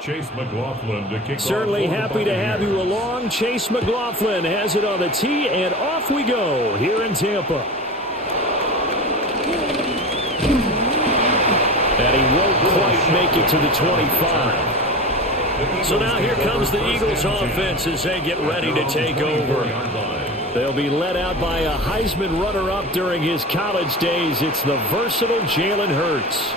Chase McLaughlin to kick off. Certainly happy to have you along. Chase McLaughlin has it on the tee, and off we go here in Tampa. And he won't quite make it to the 25. So now here comes the Eagles offense as they get ready to take over. They'll be led out by a Heisman runner-up during his college days. It's the versatile Jalen Hurts.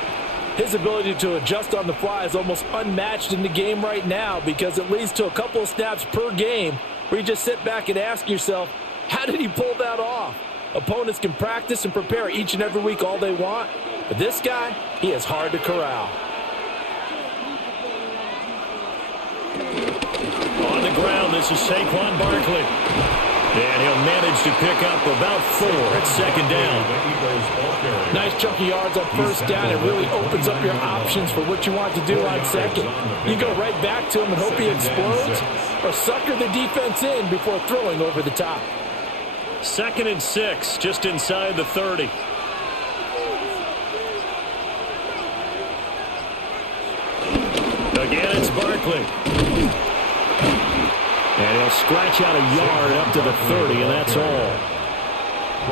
His ability to adjust on the fly is almost unmatched in the game right now because it leads to a couple of snaps per game where you just sit back and ask yourself, how did he pull that off? Opponents can practice and prepare each and every week all they want, but this guy, he is hard to corral. On the ground, this is Saquon Barkley. And he'll manage to pick up about 4 at second down. Nice chunky yards on first down. It really opens up your options for what you want to do on second. You go right back to him and hope he explodes, or sucker the defense in before throwing over the top. 2nd and 6, just inside the 30. Again, it's Barkley. And he'll scratch out a yard up to the 30, and that's all.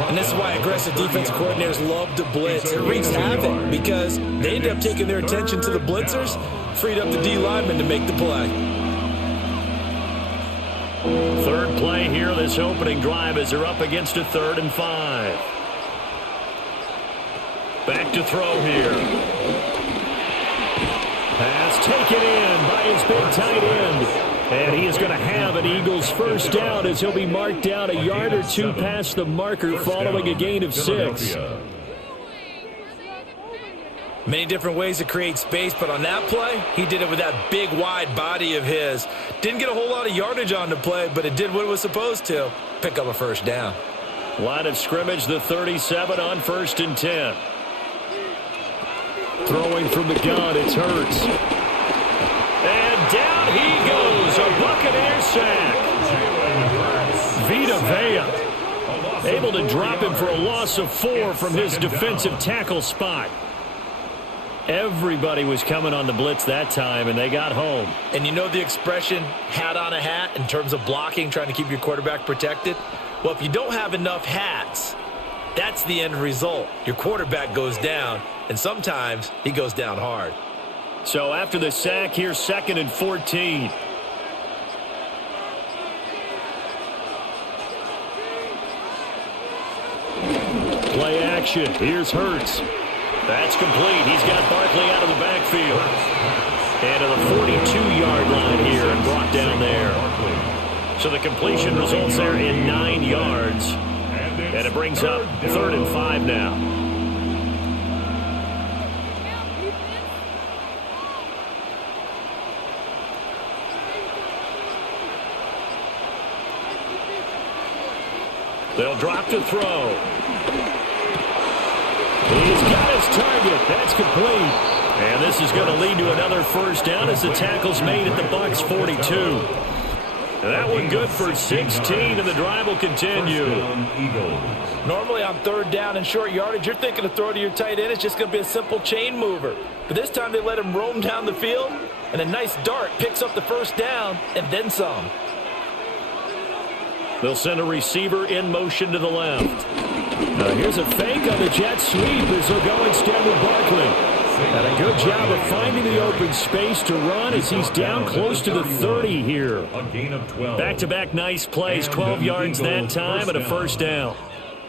And this is why aggressive defense coordinators love to blitz. It wreaks havoc because they end up taking their attention to the blitzers, freed up the D lineman to make the play. Third play here, this opening drive, as they're up against a 3rd and 5. Back to throw here. Pass taken in by his big tight end. And he is going to have an Eagles first down as he'll be marked down a yard or 2 past the marker following a gain of 6. Many different ways to create space, but on that play, he did it with that big, wide body of his. Didn't get a whole lot of yardage on the play, but it did what it was supposed to, pick up a first down. Line of scrimmage, the 37 on 1st and 10. Throwing from the gun, it's Hurts. And down he goes, a Buccaneers sack. Vita Vea able to drop him for a loss of 4 from his defensive tackle spot. Everybody was coming on the blitz that time, and they got home. And you know the expression, hat on a hat, in terms of blocking, trying to keep your quarterback protected? Well, if you don't have enough hats, that's the end result. Your quarterback goes down, and sometimes he goes down hard. So after the sack, here's 2nd and 14. Play action. Here's Hurts. That's complete. He's got Barkley out of the backfield. And to the 42-yard line here and brought down there. So the completion results there in 9 yards. And it brings up 3rd and 5 now. They'll drop to throw. He's got his target. That's complete. And this is going to lead to another first down as the tackle's made at the Bucs 42. And that one good for 16, and the drive will continue. Normally on 3rd down and short yardage, you're thinking to throw to your tight end. It's just going to be a simple chain mover. But this time they let him roam down the field, and a nice dart picks up the first down and then some. They'll send a receiver in motion to the left. Here's a fake on the jet sweep as they'll go instead with Barkley. And a good job of finding the open space to run as he's down close to the 30 here. Back-to-back nice plays, 12 yards that time and a first down.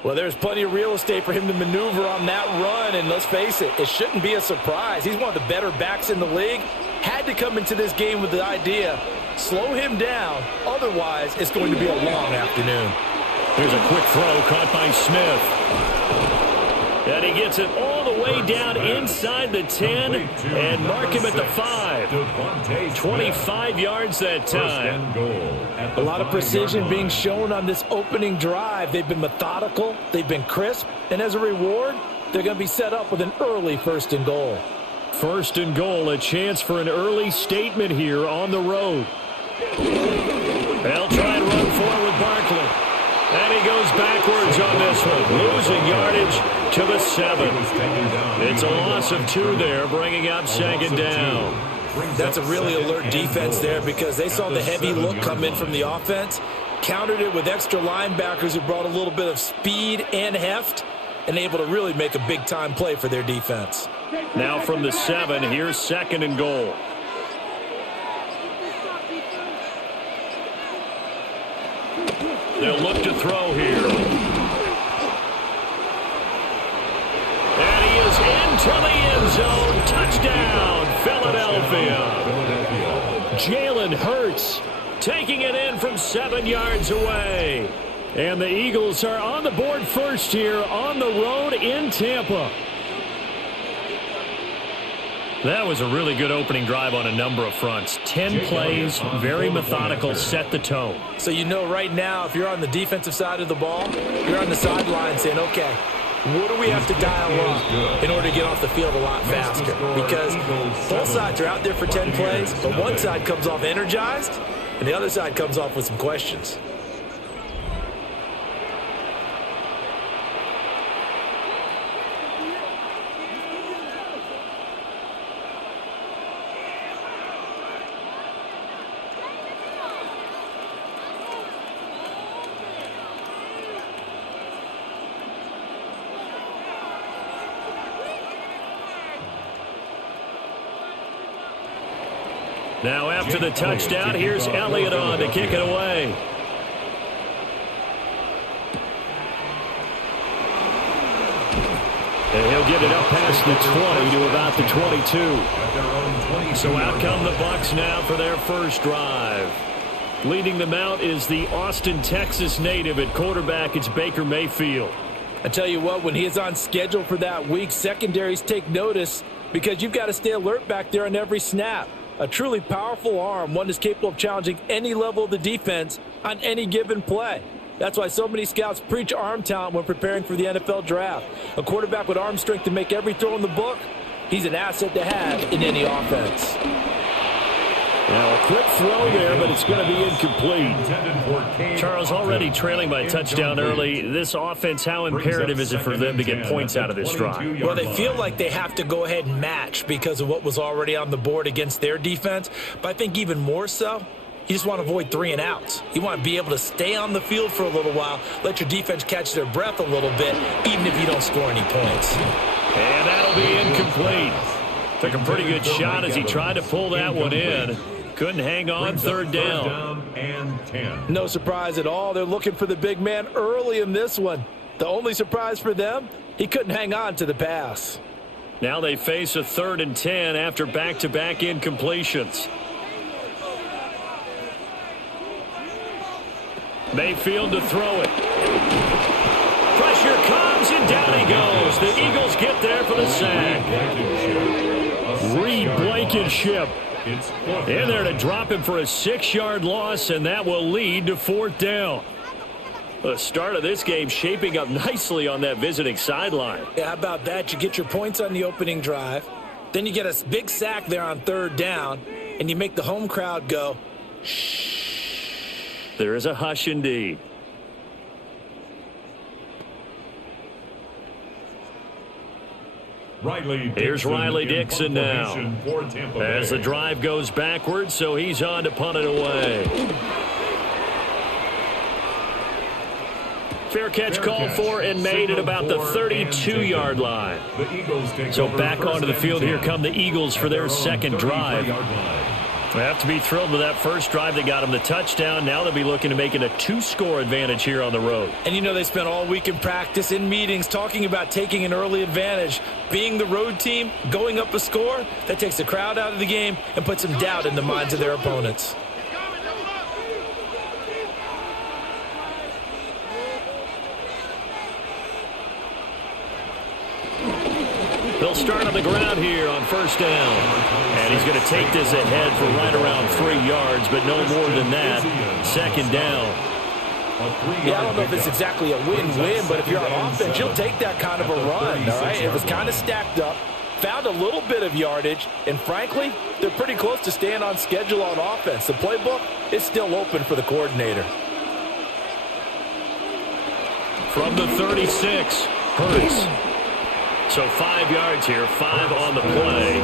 Well, there's plenty of real estate for him to maneuver on that run, and let's face it, it shouldn't be a surprise. He's one of the better backs in the league. Had to come into this game with the idea, slow him down, otherwise it's going to be a long afternoon. Here's a quick throw caught by Smith. And he gets it all the way down inside the 10 and mark him at the 5. 25 yards that time. A lot of precision being shown on this opening drive. They've been methodical, they've been crisp, and as a reward, they're going to be set up with an early 1st and goal. 1st and goal, a chance for an early statement here on the road. They'll try and run forward with Barkley. And he goes backwards on this one, losing yardage to the 7. It's a loss of 2 there, bringing up 2nd down. That's a really alert defense there because they saw the heavy look come in from the offense, countered it with extra linebackers who brought a little bit of speed and heft, and able to really make a big-time play for their defense. Now from the 7, here's 2nd and goal. They'll look to throw here. And he is into the end zone. Touchdown, Philadelphia. Jalen Hurts taking it in from 7 yards away. And the Eagles are on the board first here on the road in Tampa. That was a really good opening drive on a number of fronts. 10 plays, very methodical, set the tone. So you know right now, if you're on the defensive side of the ball, you're on the sideline saying, okay, what do we have to dial up in order to get off the field a lot faster? Because both sides are out there for 10 plays, but one side comes off energized, and the other side comes off with some questions. Now after the touchdown, here's Elliott on to kick it away. And he'll get it up past the 20 to about the 22. So out come the Bucs now for their first drive. Leading them out is the Austin, Texas native at quarterback. It's Baker Mayfield. I tell you what, when he is on schedule for that week, secondaries take notice because you've got to stay alert back there on every snap. A truly powerful arm, one that's capable of challenging any level of the defense on any given play. That's why so many scouts preach arm talent when preparing for the NFL draft. A quarterback with arm strength to make every throw in the book, he's an asset to have in any offense. Now a quick throw there, but it's going to be incomplete. Charles, already trailing by touchdown early. This offense, how imperative is it for them to get points out of this drive? Well, they feel like they have to go ahead and match because of what was already on the board against their defense. But I think even more so, you just want to avoid 3 and outs. You want to be able to stay on the field for a little while, let your defense catch their breath a little bit, even if you don't score any points. And that'll be incomplete. Took a pretty good shot as he tried to pull that one in. Couldn't hang on, 3rd down. And 10. No surprise at all. They're looking for the big man early in this one. The only surprise for them, he couldn't hang on to the pass. Now they face a 3rd and 10 after back-to-back incompletions. Mayfield to throw it. Pressure comes, and down he goes. The Eagles get there for the sack. Reed Blankenship in there to drop him for a 6-yard loss, and that will lead to 4th down. The start of this game shaping up nicely on that visiting sideline. Yeah, how about that? You get your points on the opening drive. Then you get a big sack there on 3rd down, and you make the home crowd go, shh. There is a hush indeed. Here's Riley Dixon now as the drive goes backwards, so he's on to punt it away. Fair catch called for and made at about the 32-yard line. So back onto the field, here come the Eagles for their second drive. They have to be thrilled with that first drive that got them the touchdown. Now they'll be looking to make it a 2-score advantage here on the road. And you know they spent all week in practice, in meetings, talking about taking an early advantage. Being the road team, going up a score, that takes the crowd out of the game and puts some doubt in the minds of their opponents. They'll start on the ground here on 1st down. And he's going to take this ahead for right around 3 yards, but no more than that. 2nd down. Yeah, I don't know if it's exactly a win-win, but if you're on offense, you'll take that kind of a run, all right? It was kind of stacked up, found a little bit of yardage, and frankly, they're pretty close to staying on schedule on offense. The playbook is still open for the coordinator. From the 36, Hurts. So 5 yards here, 5 on the play.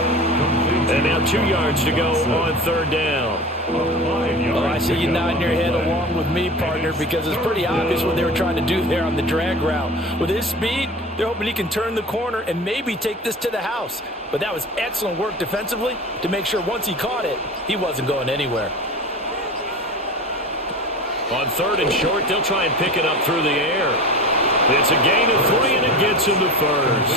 And now 2 yards to go on third down. Oh, I see you nodding your head along with me, partner, because it's pretty obvious what they were trying to do there on the drag route. With his speed, they're hoping he can turn the corner and maybe take this to the house. But that was excellent work defensively to make sure once he caught it, he wasn't going anywhere. On third and short, they'll try and pick it up through the air. It's a gain of 3, and it gets him to first.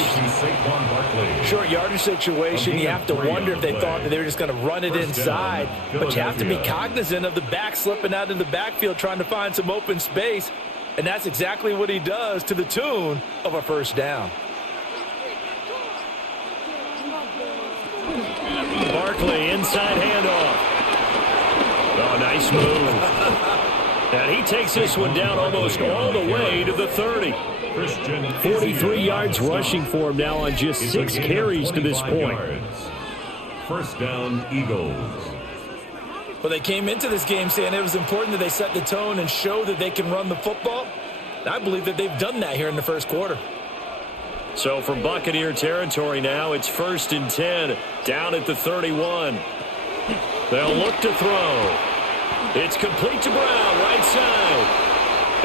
Short yardage situation, you have to wonder if they thought that they were just going to run it inside. But you have to be cognizant of the back slipping out of the backfield trying to find some open space. And that's exactly what he does to the tune of a first down. Barkley, inside handoff. Oh, nice move. And he takes this one down almost all the way to the 30. 43 yards rushing for him now on just 6 carries to this point. First down, Eagles. Well, they came into this game saying it was important that they set the tone and show that they can run the football. I believe that they've done that here in the first quarter. So from Buccaneer territory now, it's 1st and 10, down at the 31. They'll look to throw. It's complete to Brown, right side.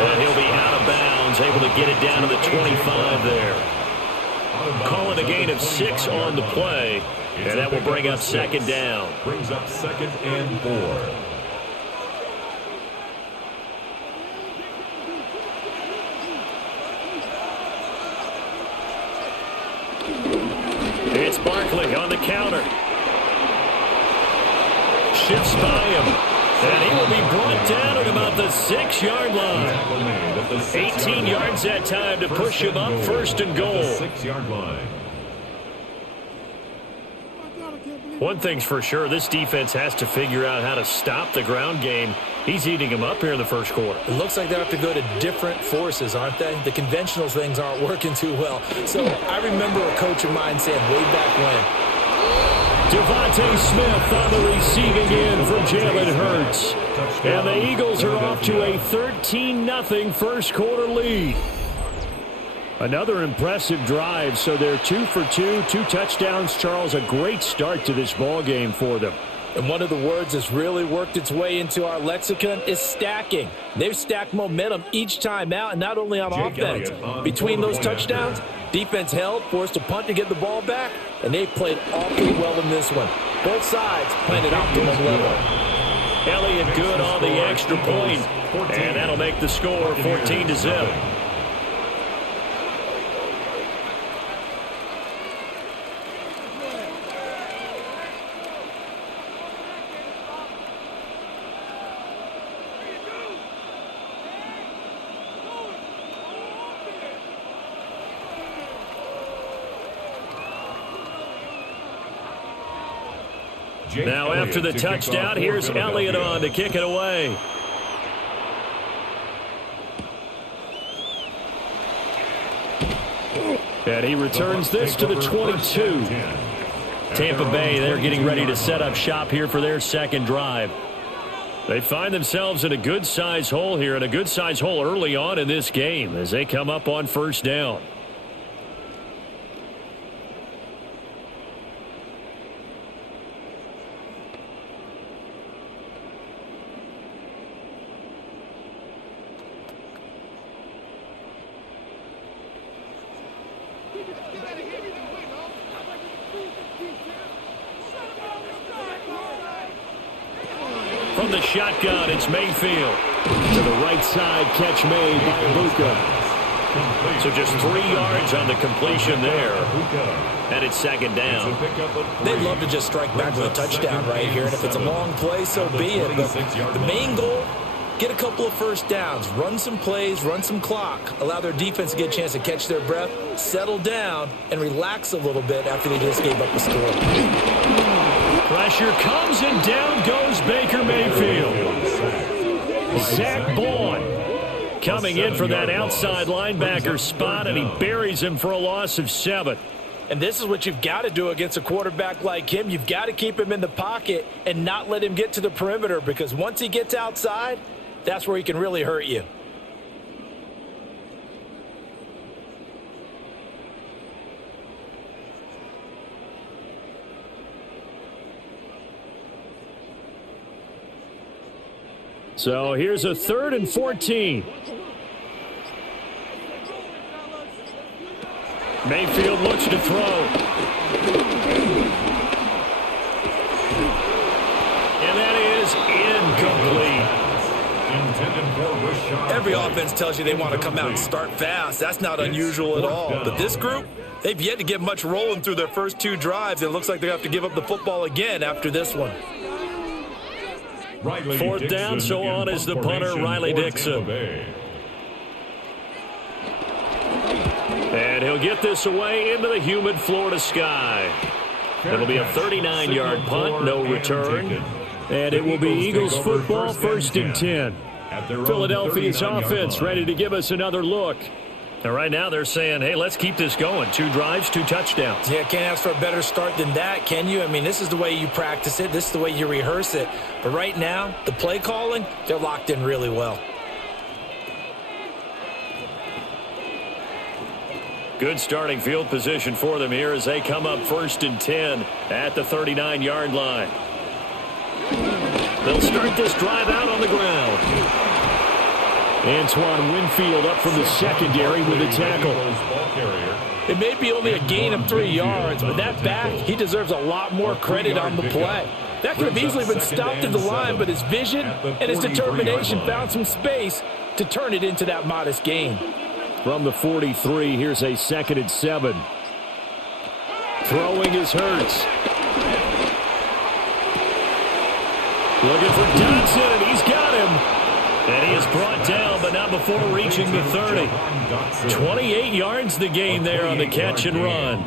And he'll be out of bounds, able to get it down to the 25 there. Calling a gain of 6 on the play, and that will bring up second down. Brings up 2nd and 4. It's Barkley on the counter. Shifts by him. And he will be brought down at about the 6-yard line. 18 yards that time to push him up, 1st and goal. 6-yard line. One thing's for sure, this defense has to figure out how to stop the ground game. He's eating them up here in the first quarter. It looks like they have to go to different forces, aren't they? The conventional things aren't working too well. So I remember a coach of mine saying way back when, Devontae Smith on the receiving end from Jalen Hurts. And the Eagles are off to a 13-0 first quarter lead. Another impressive drive, so they're 2 for 2, 2 touchdowns. Charles, a great start to this ball game for them. And one of the words that's really worked its way into our lexicon is stacking. They've stacked momentum each time out, and not only on offense. Between those touchdowns, defense held, forced a punt to get the ball back, and they played awfully well in this one. Both sides playing at optimum level. Elliott good on the extra point, and that'll make the score 14-0. Now after the touchdown, here's Elliott on to kick it away. And he returns this to the 22. Tampa Bay, they're getting ready to set up shop here for their second drive. They find themselves in a good-sized hole here, and a good-sized hole early on in this game as they come up on first down. From the shotgun, it's Mayfield. To the right side, catch made by Bucca. So just 3 yards on the completion there. And it's second down. They'd love to just strike back with a touchdown right here. And if it's a long play, so be it. But the main goal, get a couple of first downs. Run some plays, run some clock. Allow their defense to get a chance to catch their breath, settle down, and relax a little bit after they just gave up the score. Pressure comes, and down goes Baker Mayfield. Zach Bourne coming in for that outside linebacker spot, and he buries him for a loss of 7. And this is what you've got to do against a quarterback like him. You've got to keep him in the pocket and not let him get to the perimeter, because once he gets outside, that's where he can really hurt you. So here's a 3rd and 14. Mayfield looks to throw. And that is incomplete. Every offense tells you they want to come out and start fast. That's not unusual at all. But this group, they've yet to get much rolling through their first 2 drives. It looks like they have to give up the football again after this one. 4th down, so on is the punter, Riley Dixon. And he'll get this away into the humid Florida sky. It'll be a 39-yard punt, no return. And it will be Eagles football, 1st and 10. Philadelphia's offense ready to give us another look. And right now they're saying, hey, let's keep this going. 2 drives, 2 touchdowns. Yeah, can't ask for a better start than that, can you? I mean, this is the way you practice it. This is the way you rehearse it. But right now, the play calling, they're locked in really well. Good starting field position for them here as they come up 1st and 10 at the 39-yard line. They'll start this drive out on the ground. Antoine Winfield up from the secondary with a tackle. It may be only a gain of 3 yards, but that back, he deserves a lot more credit on the play. That could have easily been stopped at the line, but his vision and his determination found some space to turn it into that modest gain. From the 43, here's a 2nd and 7. Throwing is Hurts. Looking for Johnson, and he's got him. And he is brought down, but not before reaching the 30. 28 yards the gain there on the catch and run.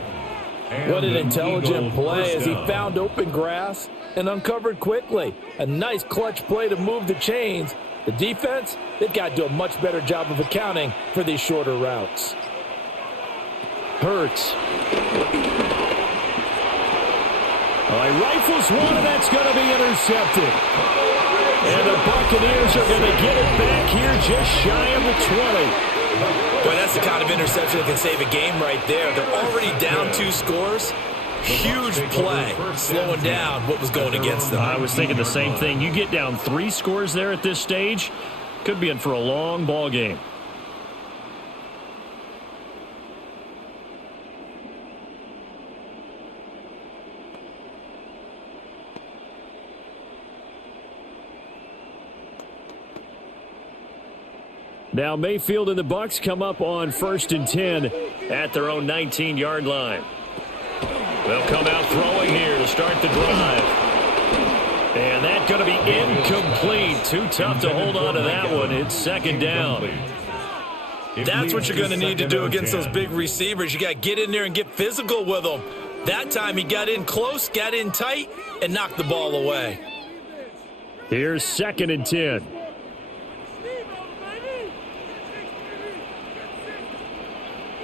What an intelligent play as he found open grass and uncovered quickly. A nice clutch play to move the chains. The defense, they've got to do a much better job of accounting for these shorter routes. Hurts. He rifles one, and that's going to be intercepted. And the Buccaneers are going to get it back here just shy of the 20. Boy, that's the kind of interception that can save a game right there. They're already down 2 scores. Huge play, slowing down what was going against them. I was thinking the same thing. You get down 3 scores there at this stage, could be in for a long ball game. Now Mayfield and the Bucs come up on 1st and 10 at their own 19-yard line. They'll come out throwing here to start the drive. And that's going to be incomplete. Too tough to hold on to that one. It's 2nd down. That's what you're going to need to do against those big receivers. You got to get in there and get physical with them. That time he got in close, got in tight, and knocked the ball away. Here's 2nd and 10.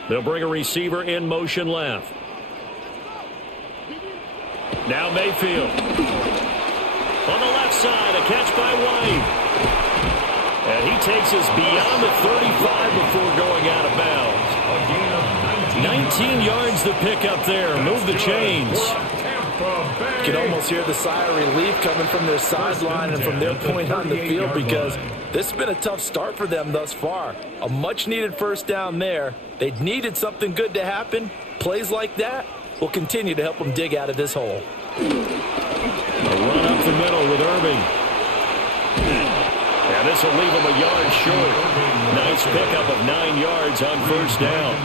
They'll bring a receiver in motion left. Now Mayfield. On the left side, a catch by White. And he takes us beyond the 35 before going out of bounds. 19 yards the pick up there. Move the chains. You can almost hear the sigh of relief coming from their sideline and from their point on the field because this has been a tough start for them thus far. A much-needed 1st down there. They needed something good to happen. Plays like that will continue to help them dig out of this hole. A run up the middle with Irving. And this will leave him a yard short. Nice pickup of 9 yards on 1st down.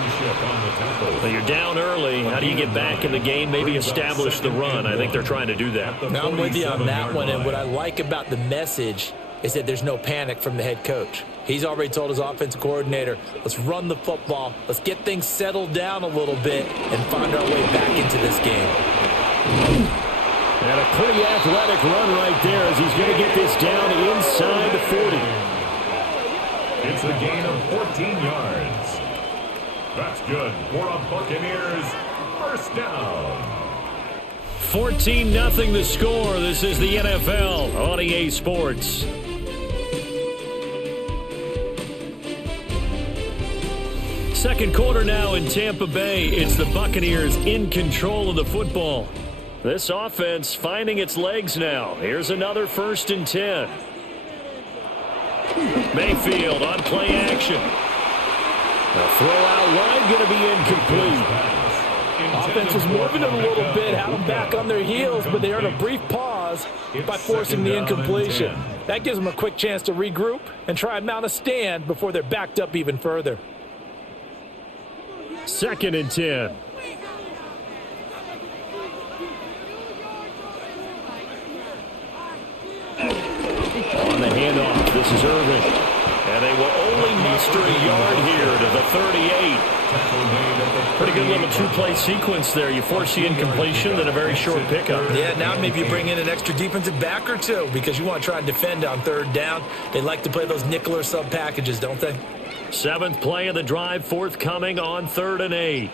Well, you're down early. How do you get back in the game? Maybe establish the run. I think they're trying to do that. Now I'm with you on that one, and what I like about the message is that there's no panic from the head coach. He's already told his offensive coordinator, let's run the football, let's get things settled down a little bit and find our way back into this game. And a pretty athletic run right there as he's going to get this down inside the 40. It's a gain of 14 yards. That's good for a Buccaneers 1st down. 14-0 the score. This is the NFL on EA Sports. Second quarter now in Tampa Bay. It's the Buccaneers in control of the football. This offense finding its legs now. Here's another 1st and 10. Mayfield on play action. The throw out wide going to be incomplete. Offense was moving it a little bit, had them back on their heels, but they earned a brief pause by forcing the incompletion. That gives them a quick chance to regroup and try and mount a stand before they're backed up even further. 2nd and 10. On the handoff, this is Irving. And they will only muster a yard here to the 38. Pretty good little two-play sequence there. You force the incompletion, then a very short pickup. Yeah, now maybe you bring in an extra defensive back or two because you want to try and defend on 3rd down. They like to play those nickel or sub packages, don't they? 7th play of the drive, forthcoming on 3rd and 8.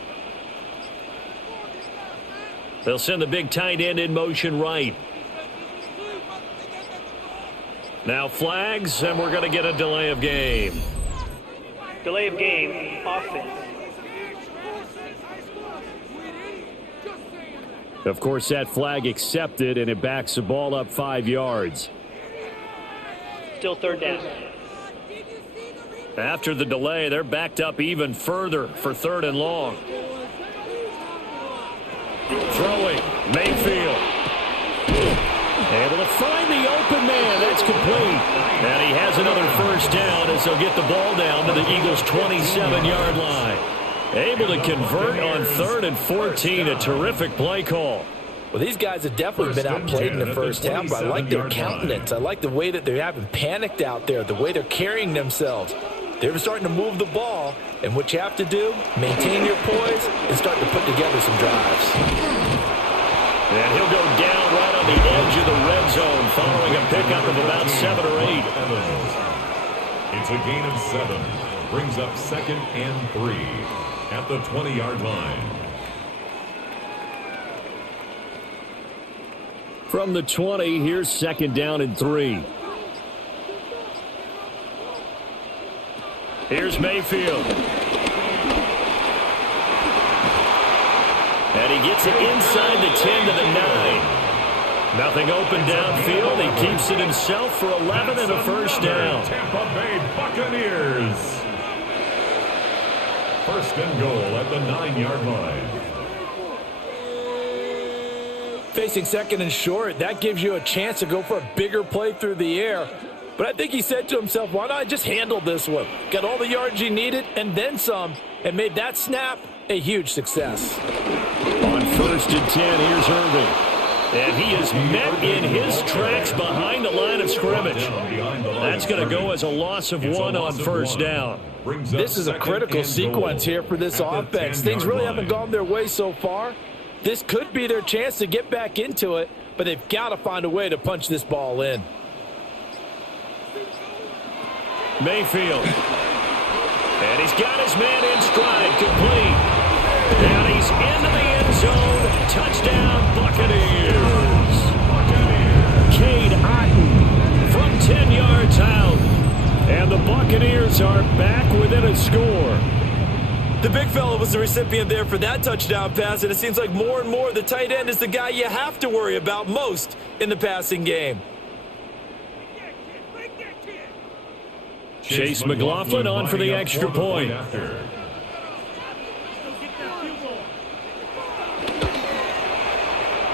They'll send the big tight end in motion right. Now flags, and we're going to get a delay of game. Delay of game, offense. Of course, that flag accepted, and it backs the ball up 5 yards. Still 3rd down. After the delay, they're backed up even further for 3rd and long. Throwing, Mayfield. Able to find the open man. That's complete. And he has another 1st down as they'll get the ball down to the Eagles' 27-yard line. Able to convert on 3rd and 14. A terrific play call. Well, these guys have definitely been outplayed in the first half, but I like their countenance. I like the way that they haven't panicked out there, the way they're carrying themselves. They're starting to move the ball, and what you have to do, maintain your poise and start to put together some drives. And he'll go down right on the edge of the red zone following a pickup of about 7 or 8. It's a gain of 7. Brings up 2nd and 3 at the 20-yard line. From the 20, here's 2nd down and 3. Here's Mayfield. And he gets it inside the 10 to the 9. Nothing open downfield. He keeps it himself for 11 and a 1st down. Tampa Bay Buccaneers. 1st and goal at the 9-yard line. Facing 2nd and short, that gives you a chance to go for a bigger play through the air. But I think he said to himself, why not just handle this one? Got all the yards he needed and then some, and made that snap a huge success. On 1st and 10, here's Irving. And he is met in his tracks behind the line of scrimmage. That's going to go as a loss of 1 on 1st down. This is a critical sequence here for this offense. Things really haven't gone their way so far. This could be their chance to get back into it, but they've got to find a way to punch this ball in. Mayfield. And he's got his man in stride, complete. And he's into the end zone. Touchdown, Buccaneers. Cade Otton from 10 yards out. And the Buccaneers are back within a score. The big fella was the recipient there for that touchdown pass, and it seems like more and more the tight end is the guy you have to worry about most in the passing game. Chase McLaughlin on for the extra point.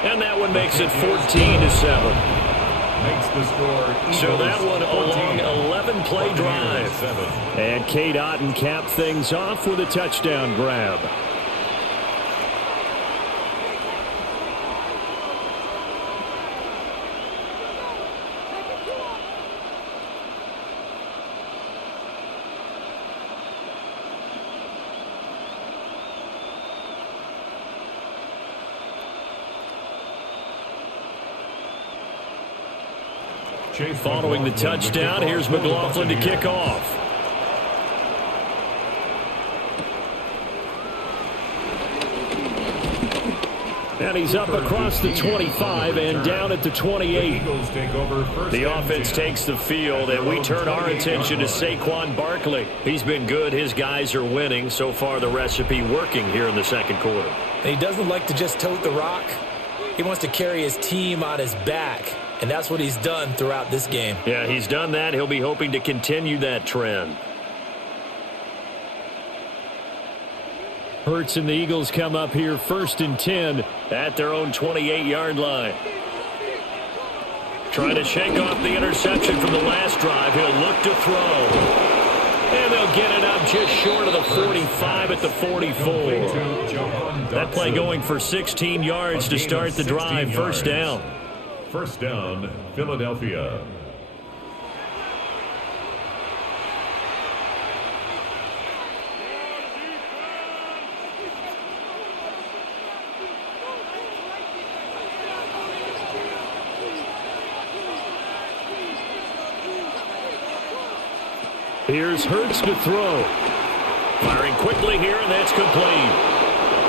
And that one makes it 14-7. So that one a long 11-play drive. And Cade Otton capped things off with a touchdown grab. Following the touchdown, here's McLaughlin to kick off. And he's up across the 25 and down at the 28. The offense takes the field, and we turn our attention to Saquon Barkley. He's been good. His guys are winning. So far, the recipe working here in the second quarter. He doesn't like to just tote the rock. He wants to carry his team on his back. and that's what he's done throughout this game. Yeah, he's done that. He'll be hoping to continue that trend. Hurts and the Eagles come up here 1st and 10 at their own 28-yard line. Trying to shake off the interception from the last drive. He'll look to throw. And they'll get it up just short of the 45 at the 44. That play going for 16 yards to start the drive. First down. First down, Philadelphia. Here's Hurts to throw. Firing quickly here, and that's complete.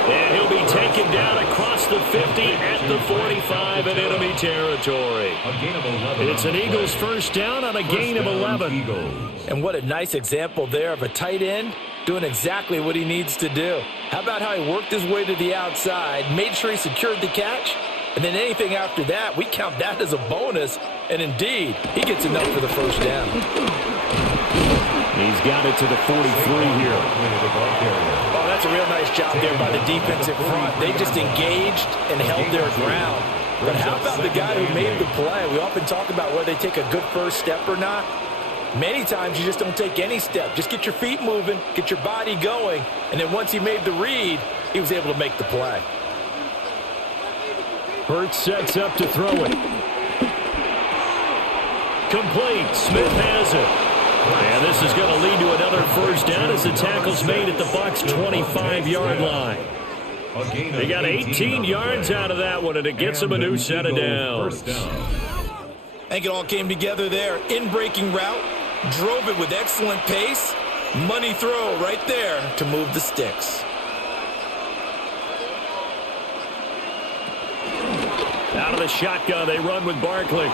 And he'll be taken down across the 50 at the 45 in enemy territory. It's an Eagles first down on a gain of 11. And what a nice example there of a tight end doing exactly what he needs to do. How about how he worked his way to the outside, made sure he secured the catch, and then anything after that, we count that as a bonus. And indeed, he gets enough for the first down. He's got it to the 43 here. Oh, that's a real nice job there by the defensive front. They just engaged and held their ground. But how about the guy who made the play? We often talk about whether they take a good first step or not. Many times you just don't take any step. Just get your feet moving, get your body going, and then once he made the read, he was able to make the play. Hurts sets up to throw it. Complete. Smith has it. And this is going to lead to another first down as the tackle's made at the Bucs' 25-yard line. They got 18 yards out of that one, and it gets them a new set of downs. I think it all came together there. In-breaking route, drove it with excellent pace. Money throw right there to move the sticks. Out of the shotgun, they run with Barkley.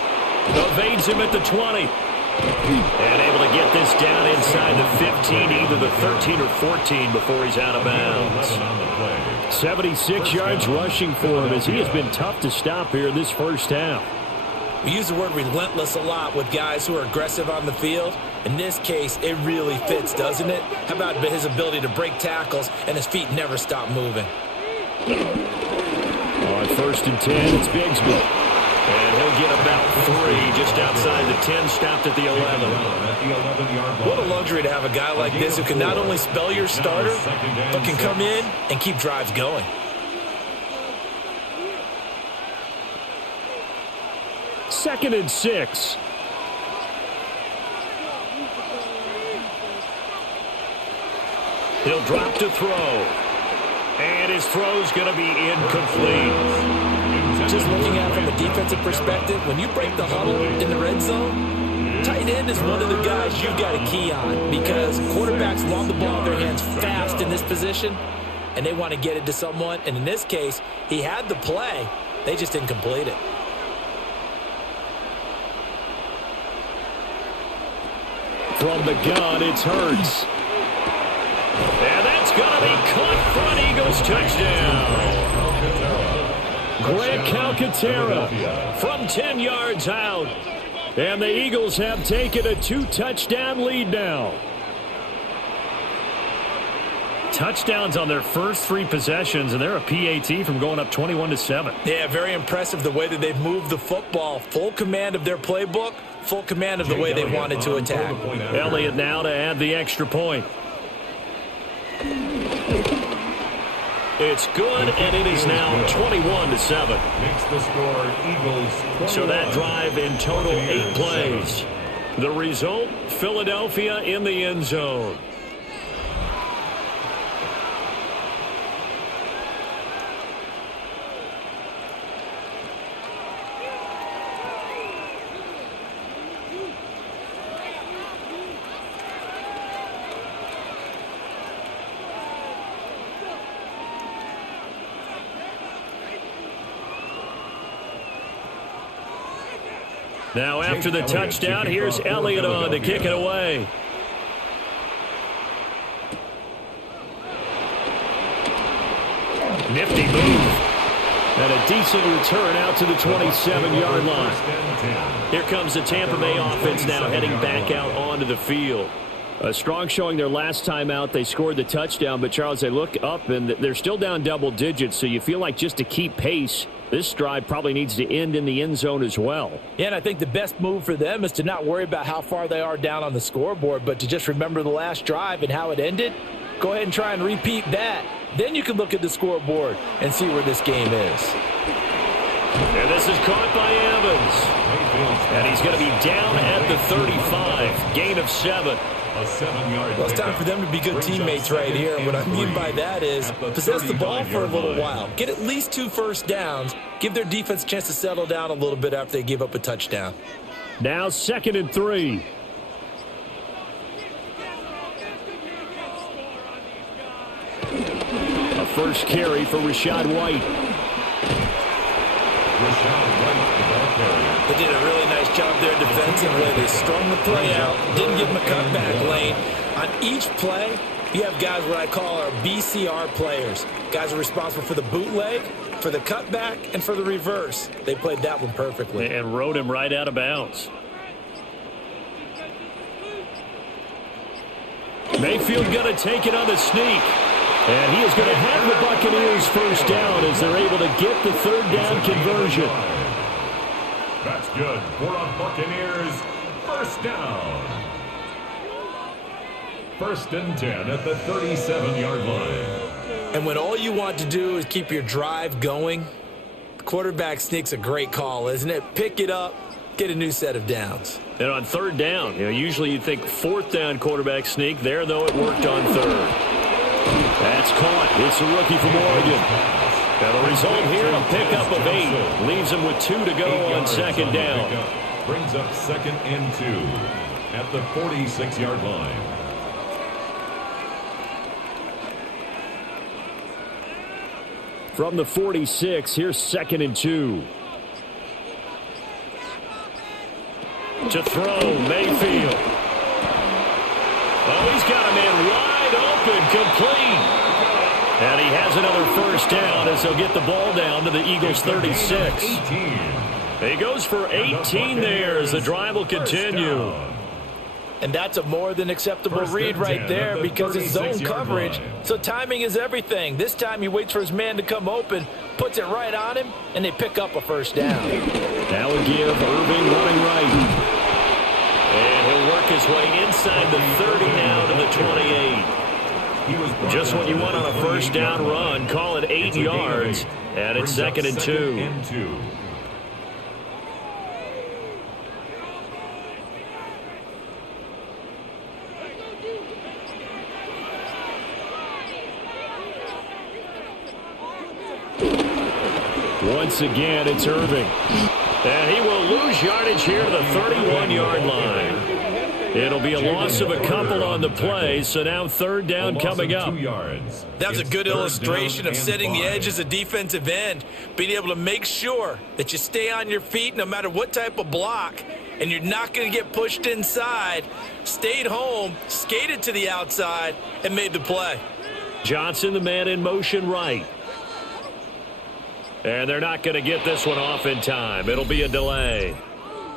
Evades him at the 20. And able to get this down inside the 15, either the 13 or 14 before he's out of bounds. 76 yards rushing for him as he has been tough to stop here in this first half. We use the word relentless a lot with guys who are aggressive on the field. In this case, it really fits, doesn't it? How about his ability to break tackles and his feet never stop moving? On 1st and 10, it's Bigsby. And he'll get about 3 just outside the 10, stopped at the 11. What a luxury to have a guy like this who can not only spell your starter, but can come in and keep drives going. Second and 6. He'll drop to throw. And his throw's going to be incomplete. Just looking at it from a defensive perspective, when you break the huddle in the red zone, tight end is one of the guys you've got to key on because quarterbacks want the ball in their hands fast in this position, and they want to get it to someone. And in this case, he had the play. They just didn't complete it. From the gun, it's Hurts. And that's going to be caught for an Eagles touchdown. Grant Calcaterra from 10 yards out. And the Eagles have taken a 2-touchdown lead now. Touchdowns on their first 3 possessions, and they're a PAT from going up 21-7. Yeah, very impressive the way that they've moved the football. Full command of their playbook, full command of the way they wanted to attack. Elliott now to add the extra point. It's good, and it is now 21-7. Makes the score Eagles. So that drive in total 8 plays. The result, Philadelphia in the end zone. Now after the touchdown, here's Elliott on to kick it away. Nifty move. And a decent return out to the 27-yard line. Here comes the Tampa Bay offense now heading back out onto the field. A strong showing their last time out. They scored the touchdown, but, Charles, they look up, and they're still down double digits, so you feel like just to keep pace, this drive probably needs to end in the end zone as well. Yeah, and I think the best move for them is to not worry about how far they are down on the scoreboard, but to just remember the last drive and how it ended. Go ahead and try and repeat that. Then you can look at the scoreboard and see where this game is. And this is caught by Evans. And he's going to be down at the 35. Gain of 7. Well, it's time for them to be good teammates right here. And what I mean by that is possess the ball for a little while. Get at least 2 first downs. Give their defense a chance to settle down a little bit after they give up a touchdown. Now 2nd and 3. A first carry for Rashad White. They did a really nice job there defensively. They strung the play out, didn't give them a cutback lane. On each play, you have guys what I call our BCR players. Guys are responsible for the bootleg, for the cutback, and for the reverse. They played that one perfectly. And rode him right out of bounds. Mayfield going to take it on the sneak. And he is going to have the Buccaneers first down as they're able to get the 3rd down conversion. That's good for a Buccaneers first down. 1st and 10 at the 37-yard line. And when all you want to do is keep your drive going, the quarterback sneak's a great call, isn't it? Pick it up, get a new set of downs. And on 3rd down, usually you'd think 4th down quarterback sneak. There, though, it worked on 3rd. That's caught. It's a rookie from Oregon. Now the result here, a pickup of 8. Leaves him with 2 to go on 2nd down. Brings up 2nd and 2 at the 46-yard line. From the 46, here's 2nd and 2. To throw, Mayfield. Oh, he's got a man wide open, complete. And he has another first down as they'll get the ball down to the Eagles' 36. He goes for 18 there as the drive will continue. And that's a more than acceptable read right there because it's zone coverage, so timing is everything. This time he waits for his man to come open, puts it right on him, and they pick up a first down. That would give Irving running right. And he'll work his way inside the 30 now to the 28. Just what you want on a first down run. Call it 8 yards. And it's 2nd and 2. Once again, it's Irving. And he will lose yardage here to the 31-yard line. It'll be a loss of a couple on the play, so now 3rd down coming up. That was a good illustration of setting the edge as a defensive end, being able to make sure that you stay on your feet no matter what type of block, and you're not going to get pushed inside. Stayed home, skated to the outside, and made the play. Johnson, the man in motion right. And they're not going to get this one off in time. It'll be a delay.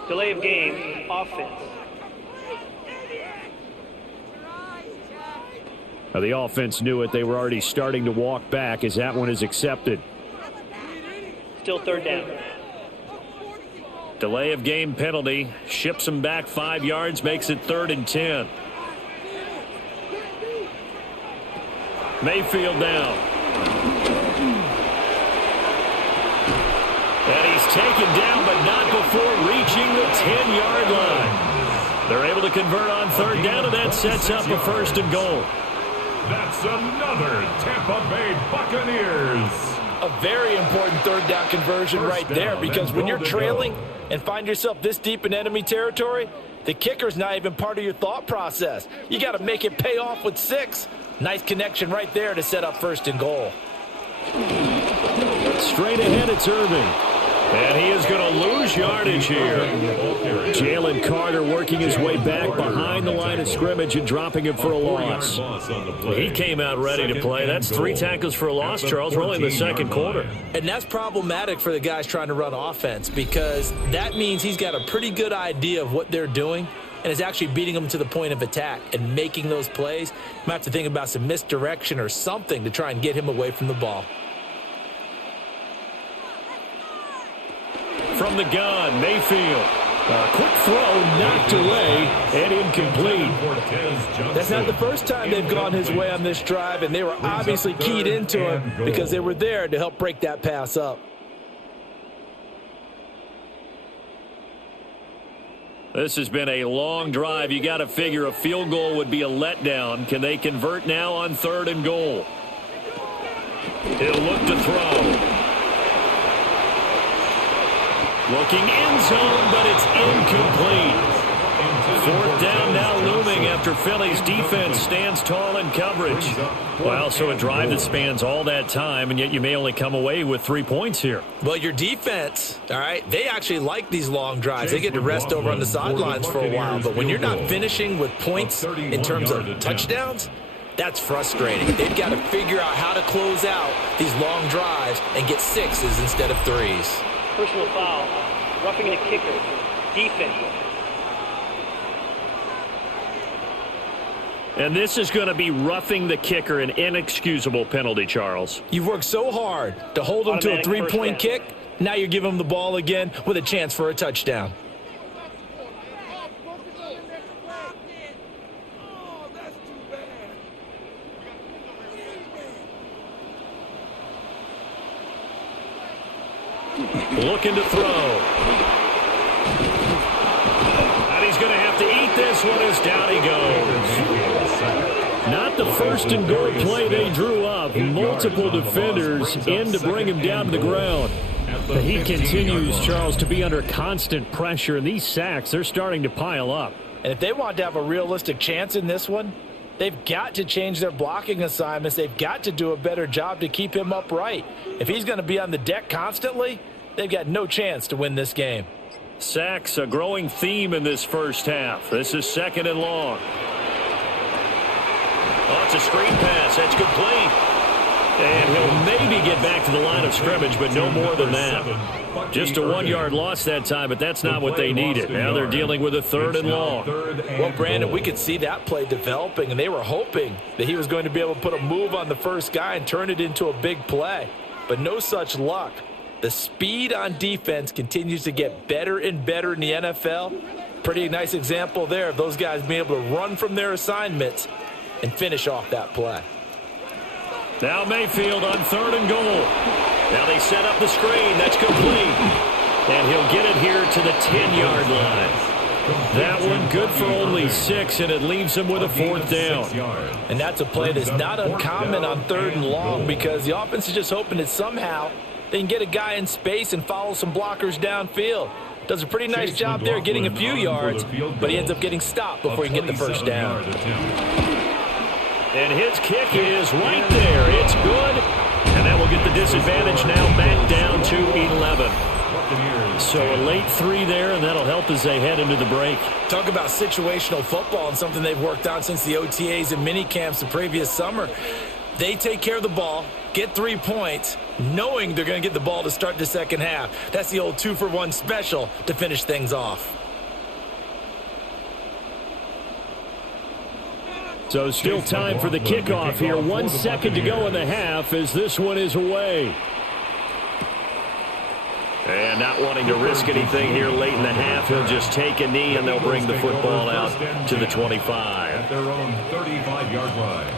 Delay of game, offense. Now, the offense knew it. They were already starting to walk back as that one is accepted. Still 3rd down. Delay of game penalty. Ships them back 5 yards. Makes it 3rd and 10. Mayfield down. And he's taken down, but not before reaching the 10-yard line. They're able to convert on 3rd down, and that sets up a 1st and goal. That's another Tampa Bay Buccaneers. A very important 3rd down conversion right there, because when you're trailing and find yourself this deep in enemy territory, the kicker's not even part of your thought process. You got to make it pay off with 6. Nice connection right there to set up 1st and goal. Straight ahead, it's Irving. And he is going to lose yardage here. Jalen Carter working his way back behind the line of scrimmage and dropping him for a loss. He came out ready to play. That's 3 tackles for a loss, Charles. We're only in the second quarter. And that's problematic for the guys trying to run offense because that means he's got a pretty good idea of what they're doing and is actually beating them to the point of attack and making those plays. You might have to think about some misdirection or something to try and get him away from the ball. From the gun, Mayfield. A quick throw knocked away and incomplete. That's not the first time they've gone his way on this drive, and they were obviously keyed into him because they were there to help break that pass up. This has been a long drive. You got to figure a field goal would be a letdown. Can they convert now on 3rd and goal? He'll look to throw. Looking end zone, but it's incomplete. 4th down now looming after Philly's defense stands tall in coverage. Well, so a drive that spans all that time, and yet you may only come away with 3 points here. Well, your defense, all right, they actually like these long drives. They get to rest over on the sidelines for a while. But when you're not finishing with points in terms of touchdowns, that's frustrating. They've got to figure out how to close out these long drives and get 6s instead of 3s. Personal foul, roughing the kicker, defense. And this is going to be roughing the kicker, an inexcusable penalty, Charles. You've worked so hard to hold him to a 3-point kick. Now you're giving him the ball again with a chance for a touchdown. Looking to throw. And he's going to have to eat this one as down he goes. Not the 1st and goal play they drew up. Multiple defenders in to bring him down to the ground. But he continues, Charles, to be under constant pressure. And these sacks, they're starting to pile up. And if they want to have a realistic chance in this one, they've got to change their blocking assignments. They've got to do a better job to keep him upright. If he's going to be on the deck constantly, they've got no chance to win this game. Sacks, a growing theme in this first half. This is 2nd and long. Oh, it's a screen pass. That's complete. And he'll maybe get back to the line of scrimmage, but no more than that. Just a 1-yard loss that time, but that's not what they needed. Now they're dealing with a 3rd and long. Well, Brandon, we could see that play developing, and they were hoping that he was going to be able to put a move on the first guy and turn it into a big play. But no such luck. The speed on defense continues to get better and better in the NFL. Pretty nice example there of those guys being able to run from their assignments and finish off that play. Now Mayfield on 3rd and goal. Now they set up the screen. That's complete. And he'll get it here to the 10-yard line. That one good for only 6, and it leaves him with a 4th down. And that's a play that's not uncommon on 3rd and long because the offense is just hoping that somehow they can get a guy in space and follow some blockers downfield. Does a pretty nice job there getting a few yards, but he ends up getting stopped before he can get the first down. And his kick is right there. It's good. And that will get the disadvantage now back down to 11. So a late 3 there, and that'll help as they head into the break. Talk about situational football and something they've worked on since the OTAs and mini camps the previous summer. They take care of the ball, get 3 points, knowing they're going to get the ball to start the second half. That's the old 2-for-1 special to finish things off. So still time for the kickoff here. 1 second to go in the half as this one is away. And not wanting to risk anything here late in the half, he'll just take a knee and they'll bring the football out to the 25. At their own 35-yard line.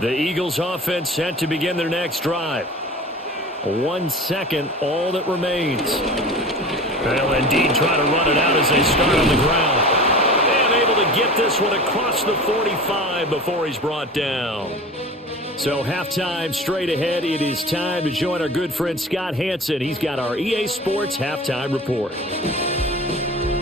The Eagles offense set to begin their next drive. 1 second, all that remains. They'll indeed try to run it out as they start on the ground. And able to get this one across the 45 before he's brought down. So halftime straight ahead. It is time to join our good friend Scott Hansen. He's got our EA Sports Halftime Report.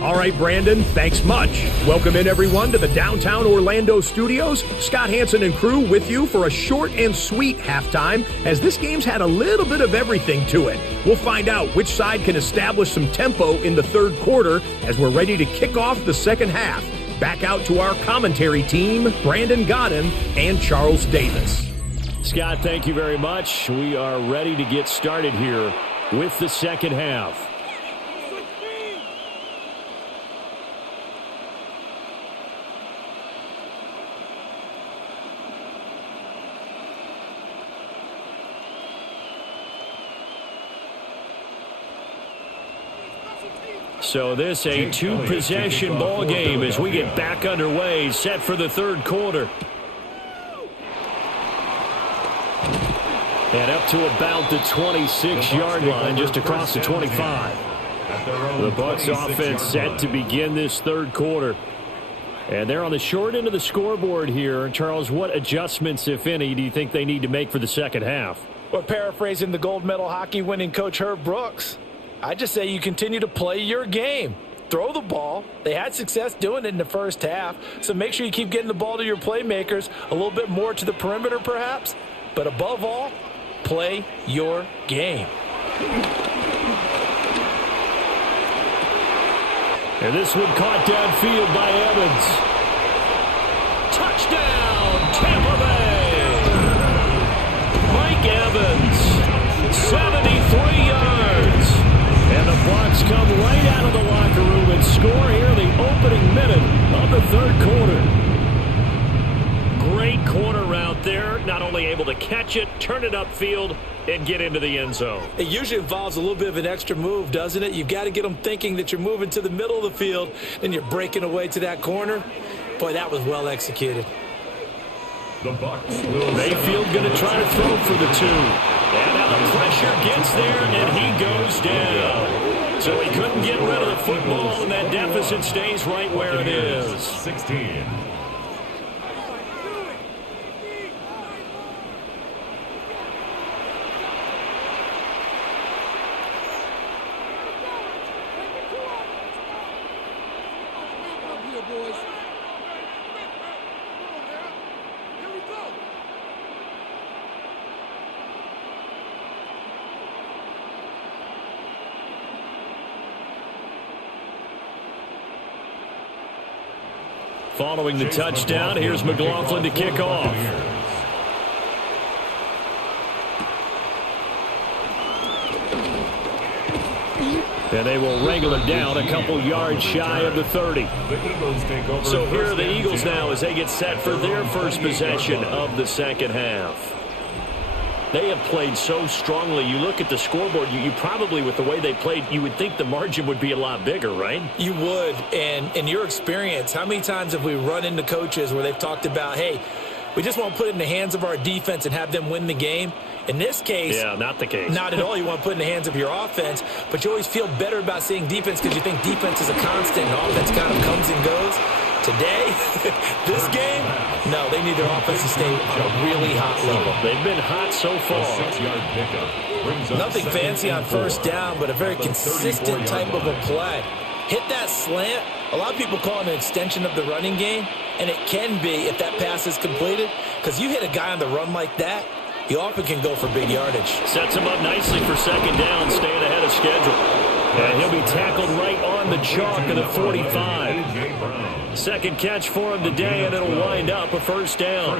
All right, Brandon, thanks much. Welcome in, everyone, to the downtown Orlando studios. Scott Hansen and crew with you for a short and sweet halftime, as this game's had a little bit of everything to it. We'll find out which side can establish some tempo in the third quarter as we're ready to kick off the second half. Back out to our commentary team, Brandon Godden and Charles Davis. Scott, thank you very much. We are ready to get started here with the second half. So this a two-possession ball game as we get back underway, set for the third quarter. And up to about the 26-yard line, just across the 25. The Bucs offense set to begin this third quarter. And they're on the short end of the scoreboard here. Charles, what adjustments, if any, do you think they need to make for the second half? Well, paraphrasing the gold medal hockey winning coach Herb Brooks, I just say you continue to play your game. Throw the ball. They had success doing it in the first half, so make sure you keep getting the ball to your playmakers, a little bit more to the perimeter perhaps, but above all, play your game. And this one caught downfield by Evans. Touchdown, Tampa Bay! Mike Evans, 73 yards. And the Bucs come right out of the locker room and score here in the opening minute of the third quarter. Great corner route there. Not only able to catch it, turn it upfield, and get into the end zone. It usually involves a little bit of an extra move, doesn't it? You've got to get them thinking that you're moving to the middle of the field, and you're breaking away to that corner. Boy, that was well executed. Mayfield going to try to throw for the two. And now the pressure gets there, and he goes down. So he couldn't get rid of the football, and that deficit stays right where it is. 16. Following the touchdown, here's McLaughlin to kick off. And they will wrangle him down a couple yards shy of the 30. So here are the Eagles now as they get set for their first possession of the second half. They have played so strongly. You look at the scoreboard, you probably, with the way they played, you would think the margin would be a lot bigger, right? You would. And in your experience, how many times have we run into coaches where they've talked about, hey, we just want to put it in the hands of our defense and have them win the game? In this case, yeah, not the case. Not at all. You want to put it in the hands of your offense, but you always feel better about seeing defense because you think defense is a constant and offense kind of comes and goes. Today, this game, no, they need their offense to stay on a really hot level. They've been hot so far. Nothing fancy on first down, but a very consistent type of a play. Hit that slant. A lot of people call it an extension of the running game, and it can be if that pass is completed, because you hit a guy on the run like that, he often can go for big yardage. Sets him up nicely for second down, staying ahead of schedule. And he'll be tackled right on the chalk of the 45. Second catch for him today, and it'll wind up a first down.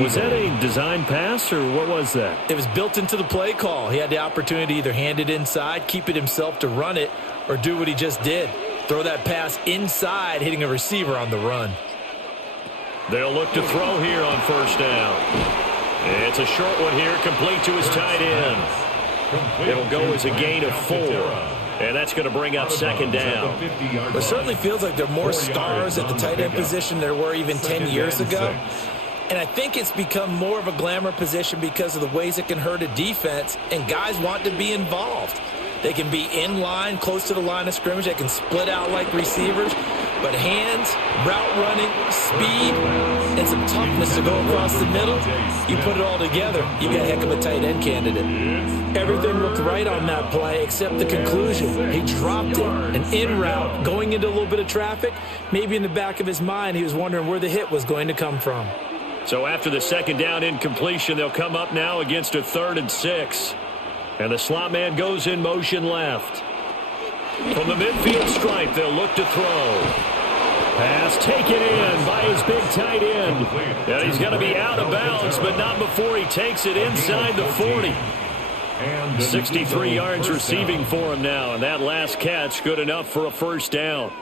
Was that a design pass, or what was that? It was built into the play call. He had the opportunity to either hand it inside, keep it himself to run it, or do what he just did. Throw that pass inside, hitting a receiver on the run. They'll look to throw here on first down. It's a short one here, complete to his tight end. It'll go as a gain of 4. And that's going to bring up second down. It certainly feels like there are more stars at the tight end position than there were even 10 years ago. And I think it's become more of a glamour position because of the ways it can hurt a defense, and guys want to be involved. They can be in line, close to the line of scrimmage. They can split out like receivers. but hands, route running, speed, and some toughness to go across the middle, you put it all together, you got a heck of a tight end candidate. Everything looked right on that play except the conclusion. He dropped it, an in route, going into a little bit of traffic. Maybe in the back of his mind, he was wondering where the hit was going to come from. So after the second down incompletion, they'll come up now against a 3rd and 6. And the slot man goes in motion left. From the midfield stripe, they'll look to throw. Pass taken in by his big tight end. And he's going to be out of bounds, but not before he takes it inside the 40. 63 yards receiving for him now, and that last catch good enough for a first down.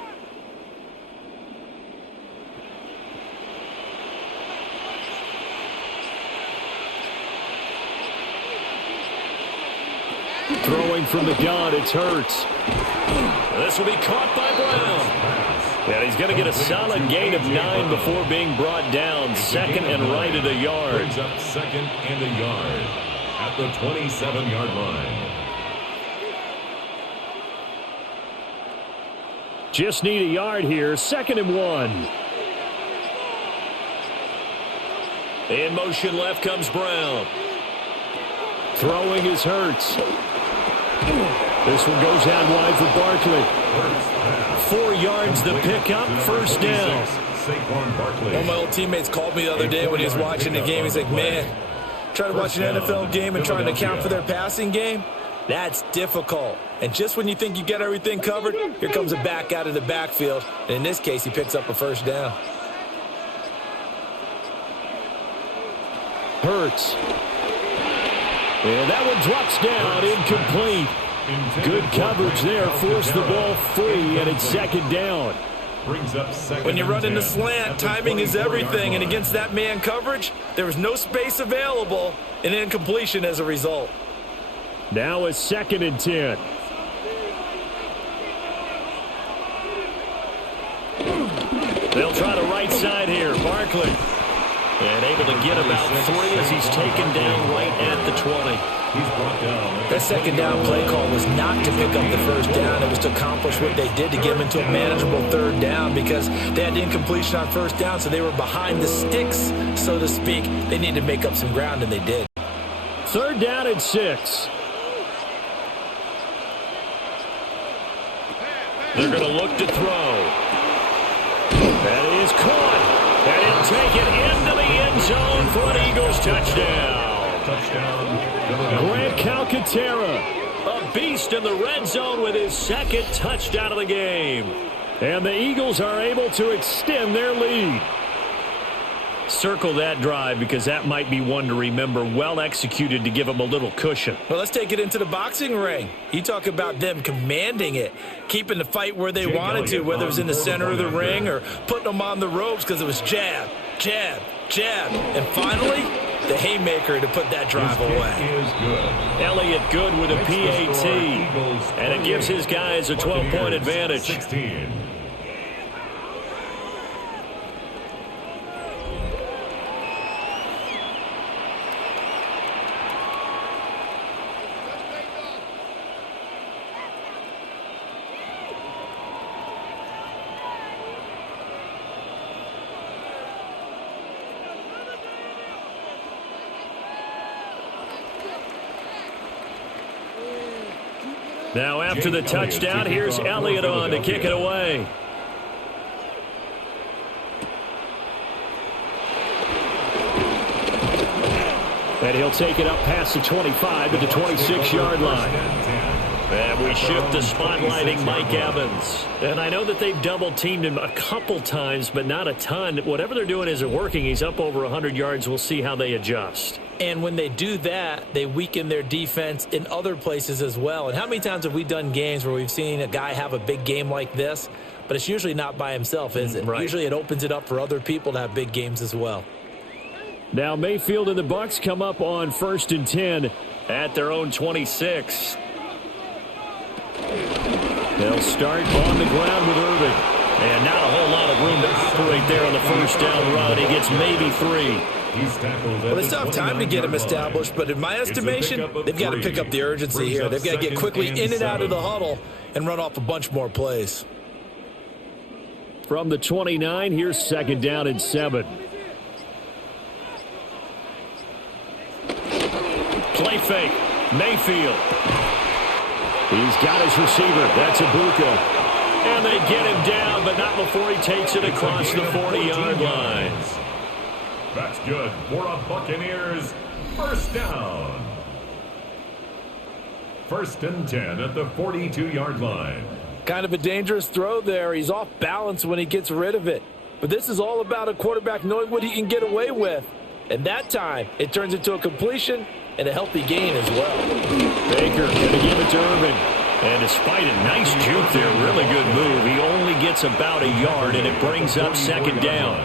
Throwing from the gun, it's Hurts. This will be caught by Brown. And he's going to get a solid gain of 9 before being brought down. 2nd and right at a yard. Brings up 2nd and a yard at the 27-yard line. Just need a yard here. 2nd and 1. In motion left comes Brown. Throwing is Hurts. This one goes out wide for Barkley. 4 yards the pickup, first down. One of my old teammates called me the other day when he was watching the game. He's like, man, trying to watch an NFL game and trying to account for their passing game, that's difficult. And just when you think you get everything covered, here comes a back out of the backfield. And in this case, he picks up a first down. Hurts. And that one drops down, incomplete. Good coverage there, forced the ball free, and it's 2nd down. When you run in the slant, timing is everything, and against that man coverage, there was no space available, and incompletion as a result. Now it's 2nd and 10. They'll try the right side here, Barkley. And able to get about 3 as he's taken down right at the 20. That 2nd down play call was not to pick up the first down. It was to accomplish what they did to get them into a manageable 3rd down because they had incompletion on 1st down, so they were behind the sticks, so to speak. They needed to make up some ground, and they did. 3rd down and 6. They're going to look to throw. That is caught. And he'll take it into the end zone for an Eagles touchdown. Grant Calcaterra, a beast in the red zone with his 2nd touchdown of the game. And the Eagles are able to extend their lead. Circle that drive because that might be one to remember. Well executed to give them a little cushion. Well, let's take it into the boxing ring. You talk about them commanding it, keeping the fight where they wanted to, whether it was in the center of the ring or putting them on the ropes because it was jab, jab, jab. And finally, the haymaker to put that drive away. Elliott good with a PAT, and it gives his guys a 12-point advantage. Now after the touchdown, here's Elliott on to kick it away. And he'll take it up past the 25 to the 26-yard line. And we shift to spotlighting Mike Evans. And I know that they've double-teamed him a couple times, but not a ton. Whatever they're doing isn't working. He's up over 100 yards. We'll see how they adjust. And when they do that, they weaken their defense in other places as well. And how many times have we done games where we've seen a guy have a big game like this, but it's usually not by himself, is it? Right. Usually it opens it up for other people to have big games as well. Now Mayfield and the Bucs come up on 1st and 10 at their own 26. They'll start on the ground with Irving. And not a whole lot of room to operate there on the first down run. He gets maybe 3. Well, they still have time to get him established, but in my estimation, they've got to pick up the urgency here. They've got to get quickly in and out of the huddle and run off a bunch more plays. From the 29, here's 2nd down and 7. Play fake. Mayfield. He's got his receiver. That's Ibuka. And they get him down, but not before he takes it across the 40-yard line. That's good for a Buccaneers first down. 1st and 10 at the 42-yard line. Kind of a dangerous throw there. He's off balance when he gets rid of it. But this is all about a quarterback knowing what he can get away with. And that time, it turns into a completion and a healthy gain as well. Baker going to give it to Irving. And despite a nice juke there, really good move, he only gets about a yard, and it brings up 2nd down.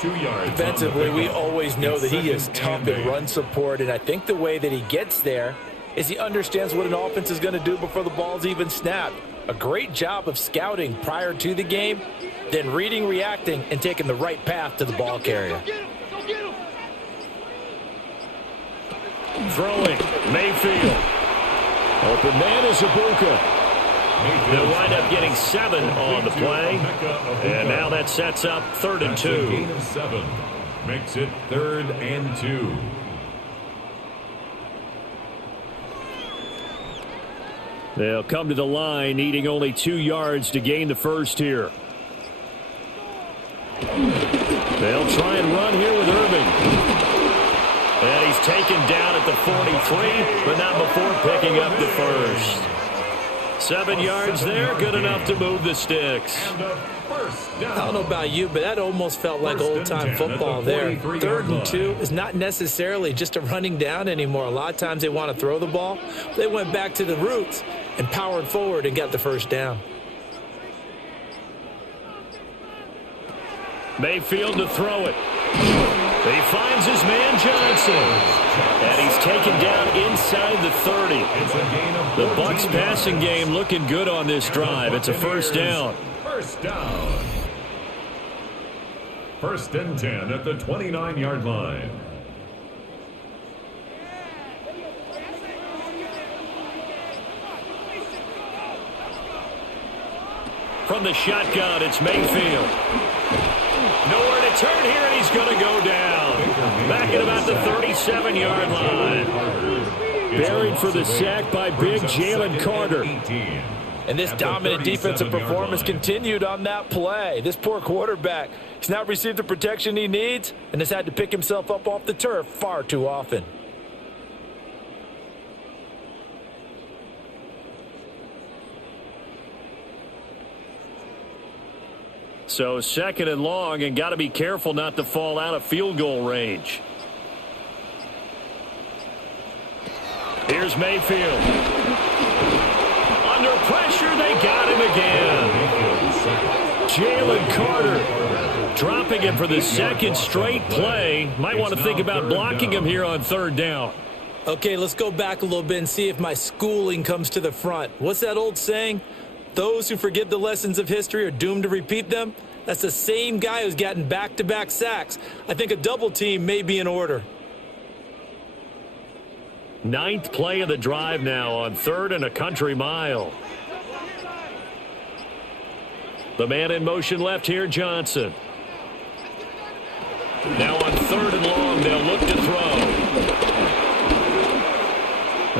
2 yards. Defensively, we always know that he is tough in run support, and I think the way that he gets there is he understands what an offense is going to do before the ball's even snapped. A great job of scouting prior to the game, then reading, reacting, and taking the right path to the ball carrier. Throwing, Mayfield. Open man is Ibuka. They'll wind up getting 7 on the play. And now that sets up 3rd and 2. Gain of 7. Makes it 3rd and 2. They'll come to the line, needing only 2 yards to gain the first here. They'll try and run here with Irving. And he's taken down at the 43, but not before picking up the first. 7 yards there, good enough to move the sticks. I don't know about you, but that almost felt like old-time football there. 3rd and 2 is not necessarily just a running down anymore. A lot of times they want to throw the ball. They went back to the roots and powered forward and got the first down. Mayfield to throw it. He finds his man Johnson. And he's taken down inside the 30. The Bucs passing game looking good on this drive. It's a first down. First down. 1st and 10 at the 29-yard line. From the shotgun, it's Mayfield. Nowhere to turn here, and he's going to go down. Back at about the 37-yard line. Buried for the sack by big Jalen Carter. And this dominant defensive performance continued on that play. This poor quarterback has not received the protection he needs and has had to pick himself up off the turf far too often. So 2nd and long, and got to be careful not to fall out of field goal range. Here's Mayfield. Under pressure, they got him again. Jalen Carter dropping him for the 2nd straight play. Might want to think about blocking him here on 3rd down. Okay, let's go back a little bit and see if my schooling comes to the front. What's that old saying? Those who forget the lessons of history are doomed to repeat them. That's the same guy who's gotten back-to-back sacks. I think a double team may be in order. 9th play of the drive now on 3rd and a country mile. The man in motion left here, Johnson. Now on 3rd and long, they'll look to throw.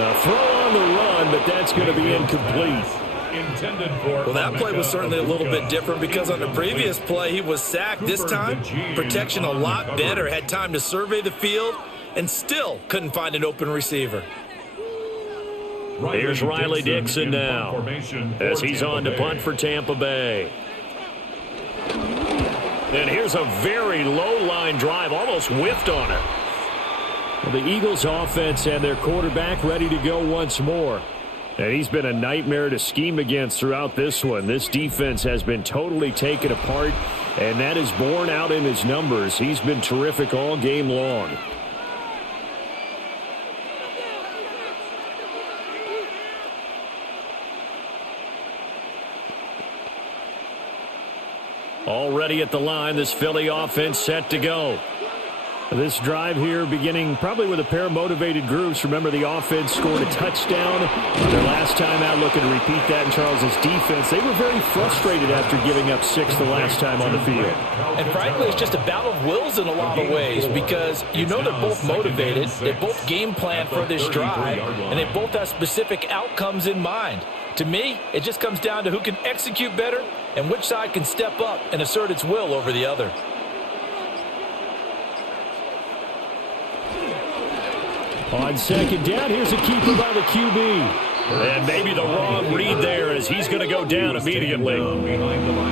A throw on the run, but that's going to be incomplete. Well, that play was certainly a little bit different because on the previous play, he was sacked. This time, protection a lot better. Had time to survey the field and still couldn't find an open receiver. Here's Riley Dixon now as he's on to punt for Tampa Bay. And here's a very low-line drive, almost whiffed on it. Well, the Eagles' offense and their quarterback ready to go once more. And he's been a nightmare to scheme against throughout this one. This defense has been totally taken apart, and that is borne out in his numbers. He's been terrific all game long. Already at the line, this Philly offense set to go. This drive here beginning probably with a pair of motivated groups. Remember, the offense scored a touchdown on their last time out, looking to repeat that in Charles's defense. They were very frustrated after giving up 6 the last time on the field. And frankly, it's just a battle of wills in a lot of ways because you know they're both motivated, they both game plan for this drive, and they both have specific outcomes in mind. To me, it just comes down to who can execute better and which side can step up and assert its will over the other. On second down, here's a keeper by the QB. And maybe the wrong read there as he's going to go down immediately.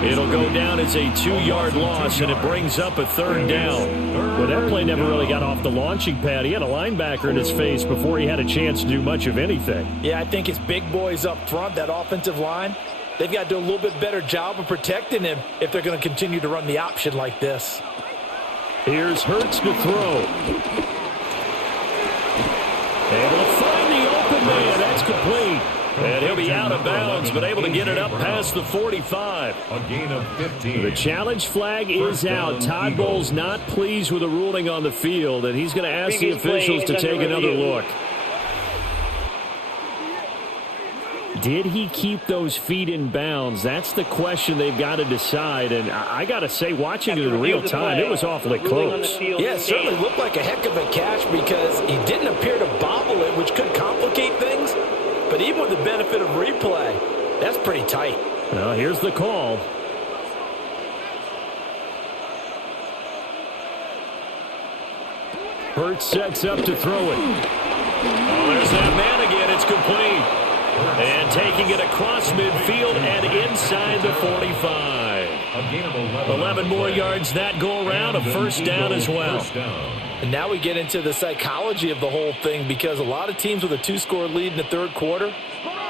It'll go down as a 2-yard loss, and it brings up a 3rd down. Well, that play never really got off the launching pad. He had a linebacker in his face before he had a chance to do much of anything. Yeah, I think it's big boys up front, that offensive line. They've got to do a little bit better job of protecting him if they're going to continue to run the option like this. Here's Hurts to throw. Able to find the open man. That's complete. And he'll be out of bounds, but able to get it up past the 45. A gain of 15. The challenge flag is out. Todd Bowles not pleased with the ruling on the field, and he's going to ask the officials to take another look. Did he keep those feet in bounds? That's the question they've got to decide. And I got to say, watching it in real time, it was awfully close. Yeah, it certainly looked like a heck of a catch because he didn't appear to bobble it, which could complicate things. But even with the benefit of replay, that's pretty tight. Well, here's the call. Hurts sets up to throw it. Oh, there's that man again. It's complete. And taking it across midfield and inside the 45. 11 more yards that go around, a 1st down as well. And now we get into the psychology of the whole thing because a lot of teams with a 2-score lead in the 3rd quarter,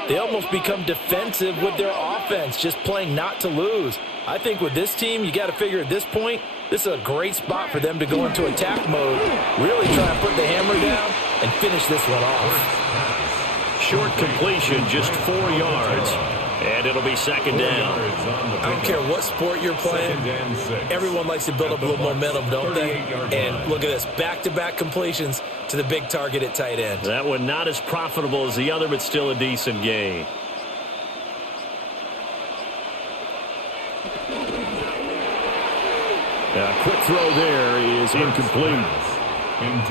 they almost become defensive with their offense, just playing not to lose. I think with this team, you got to figure at this point, this is a great spot for them to go into attack mode, really try and put the hammer down and finish this one off. Short completion, just 4 yards, and it'll be 2nd down. I don't care what sport you're playing, everyone likes to build up a little momentum, don't they? And look at this, back-to-back completions to the big target at tight end. That one not as profitable as the other, but still a decent gain. A quick throw there is incomplete.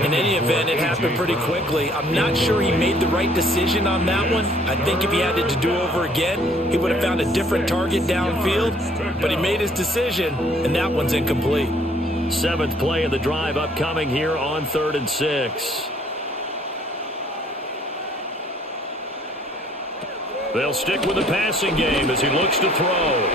In any event, it happened pretty quickly. I'm not sure he made the right decision on that one. I think if he had it to do over again, he would have found a different target downfield. But he made his decision, and that one's incomplete. 7th play of the drive upcoming here on 3rd and 6. They'll stick with the passing game as he looks to throw.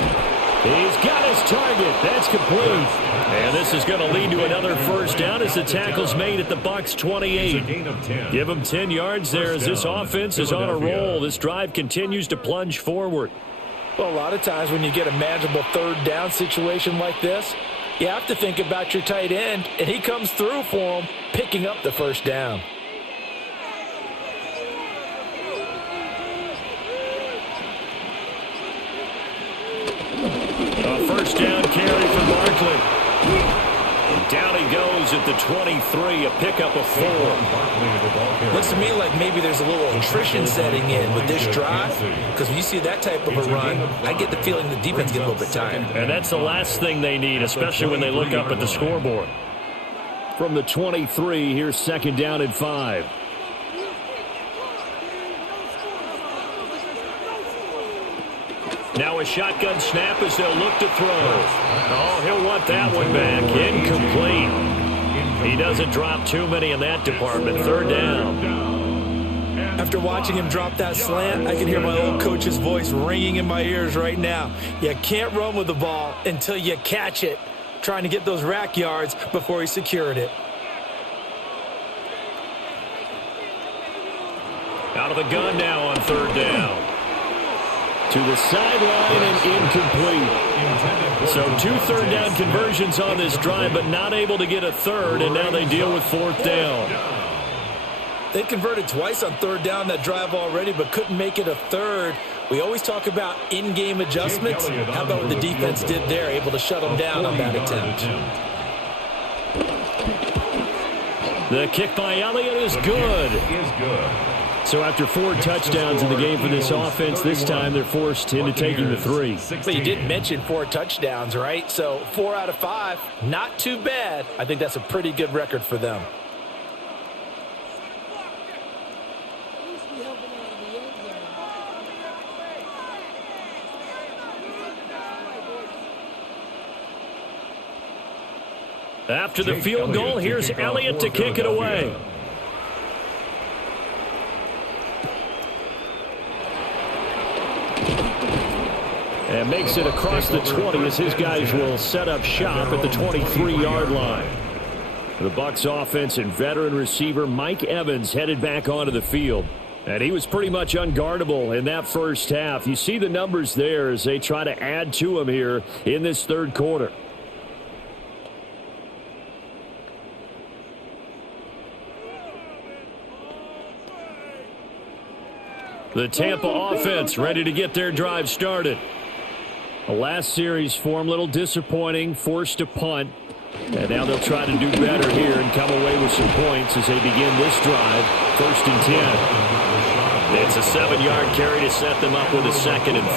He's got his target. That's complete. And this is going to lead to another 1st down as the tackle's made at the Bucs 28. Give him 10 yards there as this offense is on a roll. This drive continues to plunge forward. Well, a lot of times when you get a manageable 3rd down situation like this, you have to think about your tight end, and he comes through for him, picking up the 1st down. A 1st down carry for Barkley. Down he goes at the 23, a pickup of 4. Looks to me like maybe there's a little attrition setting in with this drive, because when you see that type of a run, I get the feeling the defense gets a little bit tired. And that's the last thing they need, especially when they look up at the scoreboard. From the 23, here's 2nd down and 5. Now a shotgun snap as they'll look to throw. Oh, he'll want that one back. Incomplete. He doesn't drop too many in that department. 3rd down. After watching him drop that slant, I can hear my old coach's voice ringing in my ears right now. You can't run with the ball until you catch it. Trying to get those rack yards before he secured it. Out of the gun now on 3rd down. To the sideline and incomplete. So 2 3rd down conversions on this drive, but not able to get a 3rd, and now they deal with 4th down. They converted twice on 3rd down that drive already, but couldn't make it a 3rd. We always talk about in-game adjustments. How about what the defense did there, able to shut them down on that attempt? The kick by Elliott is good. So after 4 touchdowns in the game for this offense, this time they're forced into taking the 3. But you did mention 4 touchdowns, right? So 4 out of 5, not too bad. I think that's a pretty good record for them. After the field goal, here's Elliott to kick it away. And makes it across the 20 as his guys will set up shop at the 23-yard line. The Bucs offense and veteran receiver Mike Evans headed back onto the field. And he was pretty much unguardable in that first half. You see the numbers there as they try to add to him here in this third quarter. The Tampa offense ready to get their drive started. The last series for them, a little disappointing, forced to punt. And now they'll try to do better here and come away with some points as they begin this drive. 1st and 10. It's a 7-yard carry to set them up with a 2nd and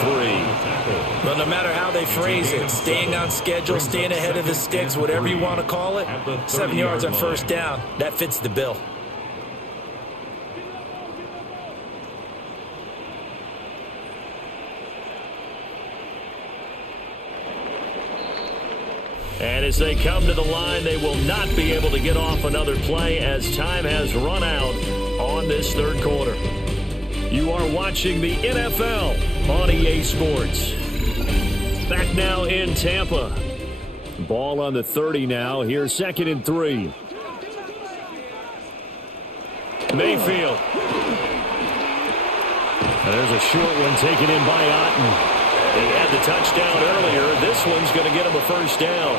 3. But no matter how they phrase it, staying on schedule, staying ahead of the sticks, whatever you want to call it, 7 yards on 1st down, that fits the bill. And as they come to the line, they will not be able to get off another play as time has run out on this third quarter. You are watching the NFL on EA Sports. Back now in Tampa. Ball on the 30 now. Here's 2nd and 3. Mayfield. And there's a short one taken in by Otten. He had the touchdown earlier. This one's going to get him a 1st down.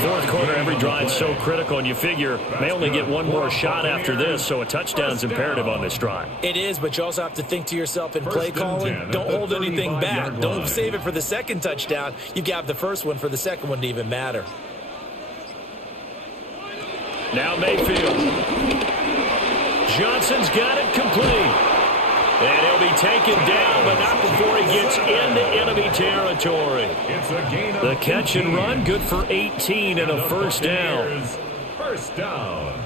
Fourth quarter, every drive's so critical, and you figure they only get one more shot after this, so a touchdown's imperative on this drive. It is, but you also have to think to yourself in play calling, don't hold anything back. Don't save it for the 2nd touchdown. You've got the 1st one for the 2nd one to even matter. Now Mayfield. Johnson's got it complete. And he'll be taken down, but not before he gets into enemy territory. The catch and run, good for 18 and a 1st down. 1st down.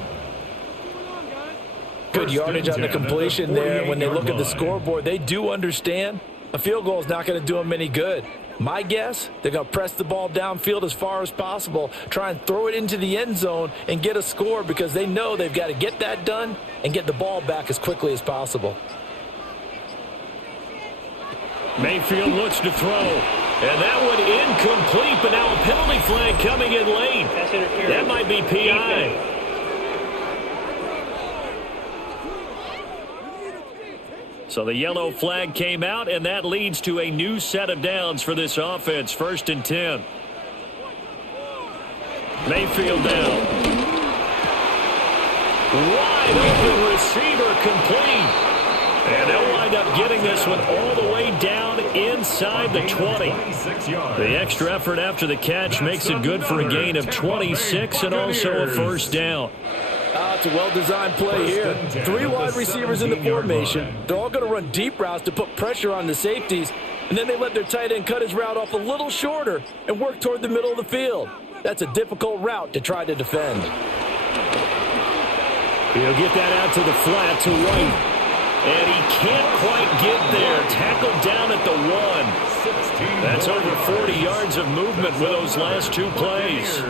Good yardage on the completion there. When they look at the scoreboard, they do understand a field goal is not going to do them any good. My guess, they're going to press the ball downfield as far as possible, try and throw it into the end zone and get a score because they know they've got to get that done and get the ball back as quickly as possible. Mayfield looks to throw, and that one incomplete, but now a penalty flag coming in late. That might be PI. So the yellow flag came out, and that leads to a new set of downs for this offense. 1st and 10. Mayfield down. Wide open receiver complete. And they'll wind up getting this one all the way down inside the 20. The extra effort after the catch makes it good for a gain of 26 and also a 1st down. It's a well-designed play here. 3 wide receivers in the formation. They're all going to run deep routes to put pressure on the safeties, and then they let their tight end cut his route off a little shorter and work toward the middle of the field. That's a difficult route to try to defend. He'll get that out to the flat to White. And he can't quite get there. Tackled down at the 1. That's over 40 yards of movement with those last 2 plays.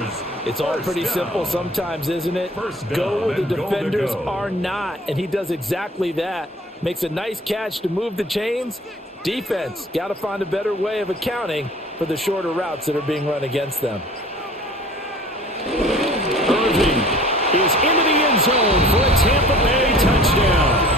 It's all pretty simple sometimes, isn't it? Go where the defenders are not, and he does exactly that. Makes a nice catch to move the chains. Defense, got to find a better way of accounting for the shorter routes that are being run against them. Irving is into the end zone for a Tampa Bay touchdown.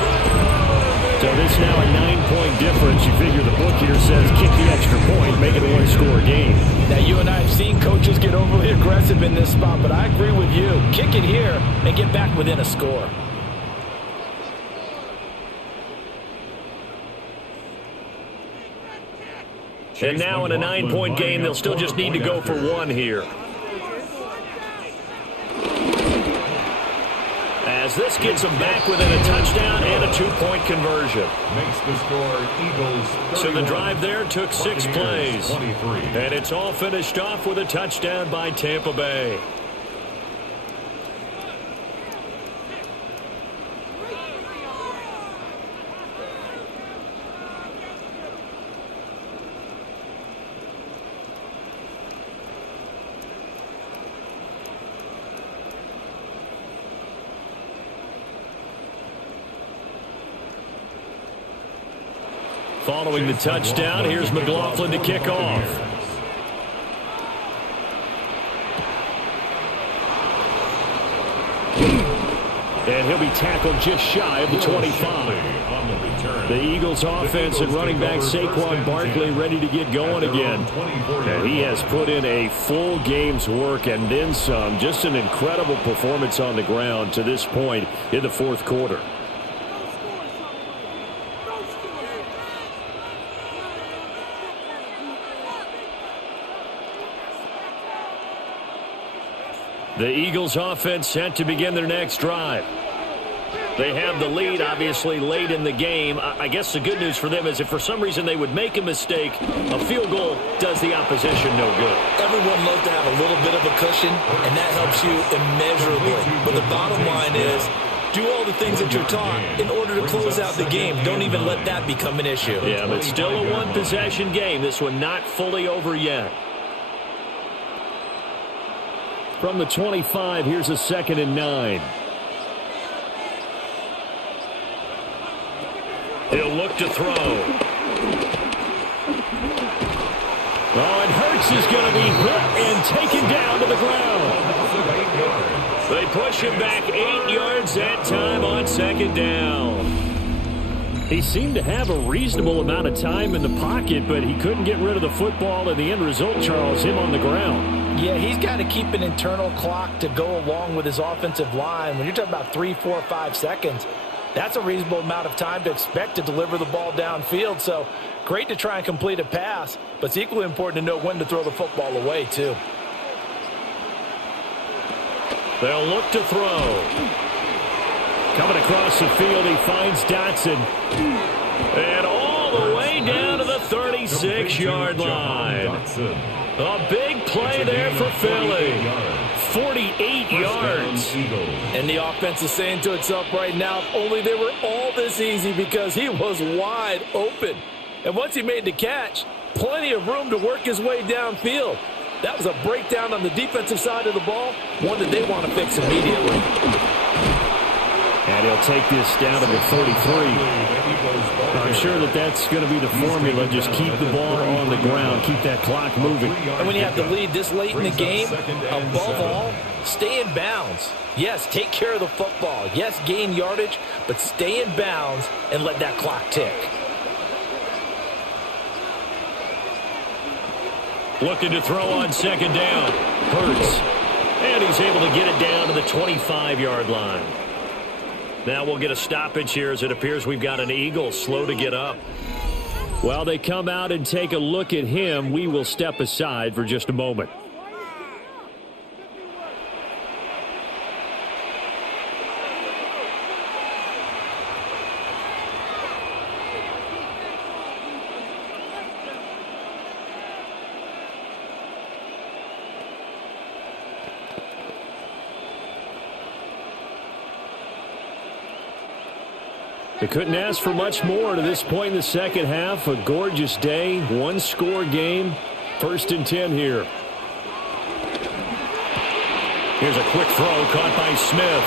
So this now a 9-point difference. You figure the book here says kick the extra point, make it a 1-score game. Now, you and I have seen coaches get overly aggressive in this spot, but I agree with you. Kick it here and get back within a score. And now in a 9-point game, they'll still just need to go for 1 here. as this gets them back within a touchdown and a 2-point conversion. Makes the score Eagles. So the drive there took 6 plays. 23. And it's all finished off with a touchdown by Tampa Bay. Following the touchdown, here's McLaughlin to kick off. And he'll be tackled just shy of the 25. The Eagles offense and running back Saquon Barkley ready to get going again. And he has put in a full game's work and then some. Just an incredible performance on the ground to this point in the fourth quarter. The Eagles offense set to begin their next drive. They have the lead, obviously, late in the game. I guess the good news for them is if for some reason they would make a mistake, a field goal does the opposition no good. Everyone loves to have a little bit of a cushion, and that helps you immeasurably. But the bottom line is, do all the things that you're taught in order to close out the game. Don't even let that become an issue. Yeah, but still a one-possession game. This one not fully over yet. From the 25, here's a 2nd and 9. He'll look to throw. Oh, and Hurts is going to be hit and taken down to the ground. They push him back 8 yards that time on 2nd down. He seemed to have a reasonable amount of time in the pocket, but he couldn't get rid of the football, and the end result, Charles, him on the ground. Yeah, he's got to keep an internal clock to go along with his offensive line. When you're talking about 3, 4, 5 seconds, that's a reasonable amount of time to expect to deliver the ball downfield. So great to try and complete a pass, but it's equally important to know when to throw the football away, too. They'll look to throw. Coming across the field, he finds Dotson. And all the way down to the 36-yard line. A big play there for Philly. 48 yards. And the offense is saying to itself right now, if only they were all this easy, because he was wide open. And once he made the catch, plenty of room to work his way downfield. That was a breakdown on the defensive side of the ball, one that they want to fix immediately. And he'll take this down to the 33. I'm sure that that's going to be the formula. Just keep the ball on the ground. Keep that clock moving. And when you have to lead this late in the game, above all, stay in bounds. Yes, take care of the football. Yes, gain yardage, but stay in bounds and let that clock tick. Looking to throw on 2nd down. Hurts. And he's able to get it down to the 25-yard line. Now we'll get a stoppage here as it appears we've got an Eagle slow to get up. While they come out and take a look at him, we will step aside for just a moment. They couldn't ask for much more to this point in the second half. A gorgeous day, one-score game. 1st and 10 here. Here's a quick throw caught by Smith.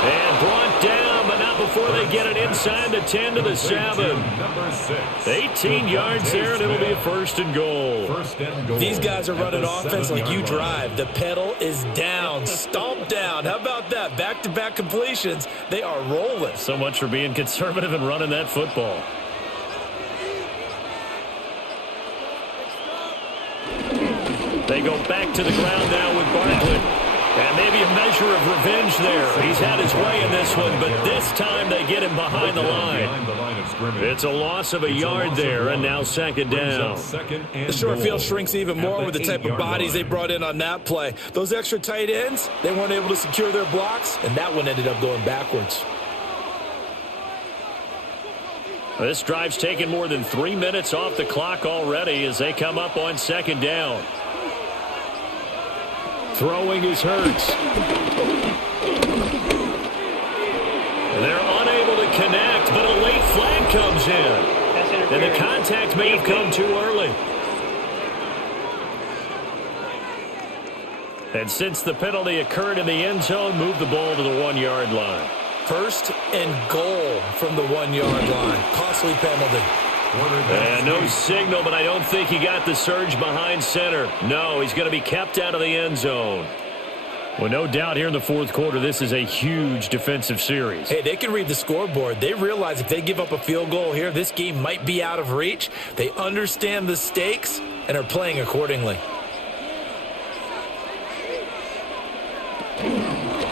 And brought down, but not before they get it inside the 10 to the 7. 18 yards there, and it'll be a 1st and goal. These guys are running offense like you drive. The pedal is down, stomped down. How about that? Back-to-back completions. They are rolling. So much for being conservative and running that football. They go back to the ground now with Barkley. And maybe a measure of revenge there. He's had his way in this one, but this time they get him behind the line. It's a loss of a yard there, and now second down. The short field shrinks even more with the type of bodies they brought in on that play. Those extra tight ends, they weren't able to secure their blocks, and that one ended up going backwards. This drive's taken more than 3 minutes off the clock already as they come up on second down. Throwing is Hurts. And they're unable to connect, but a late flag comes in. And the contact may have come too early. And since the penalty occurred in the end zone, move the ball to the 1-yard line. 1st and goal from the 1-yard line. Costly penalty. And no signal, but I don't think he got the surge behind center. No, he's going to be kept out of the end zone. Well, no doubt here in the fourth quarter, this is a huge defensive series. Hey, they can read the scoreboard. They realize if they give up a field goal here, this game might be out of reach. They understand the stakes and are playing accordingly.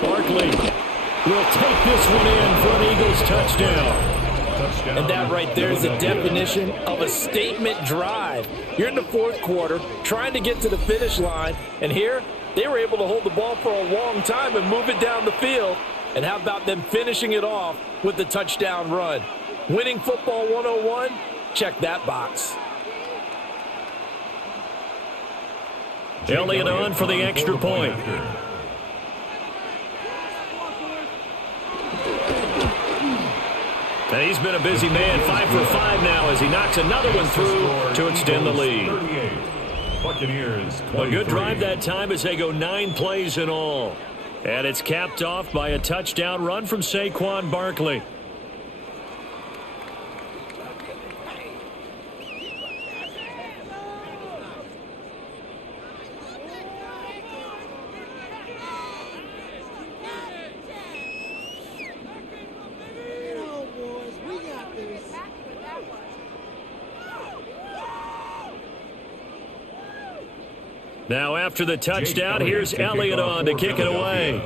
Barkley will take this one in for an Eagles touchdown. And that right there is the definition of a statement drive. You're in the fourth quarter, trying to get to the finish line, and here they were able to hold the ball for a long time and move it down the field. And how about them finishing it off with the touchdown run? Winning football 101? Check that box. Elliott on for the extra point. And he's been a busy man, 5 for 5 now as he knocks another one through to extend the lead. Buccaneers, A good drive that time as they go 9 plays in all. And it's capped off by a touchdown run from Saquon Barkley. Now after the touchdown, here's Elliott on to kick it away.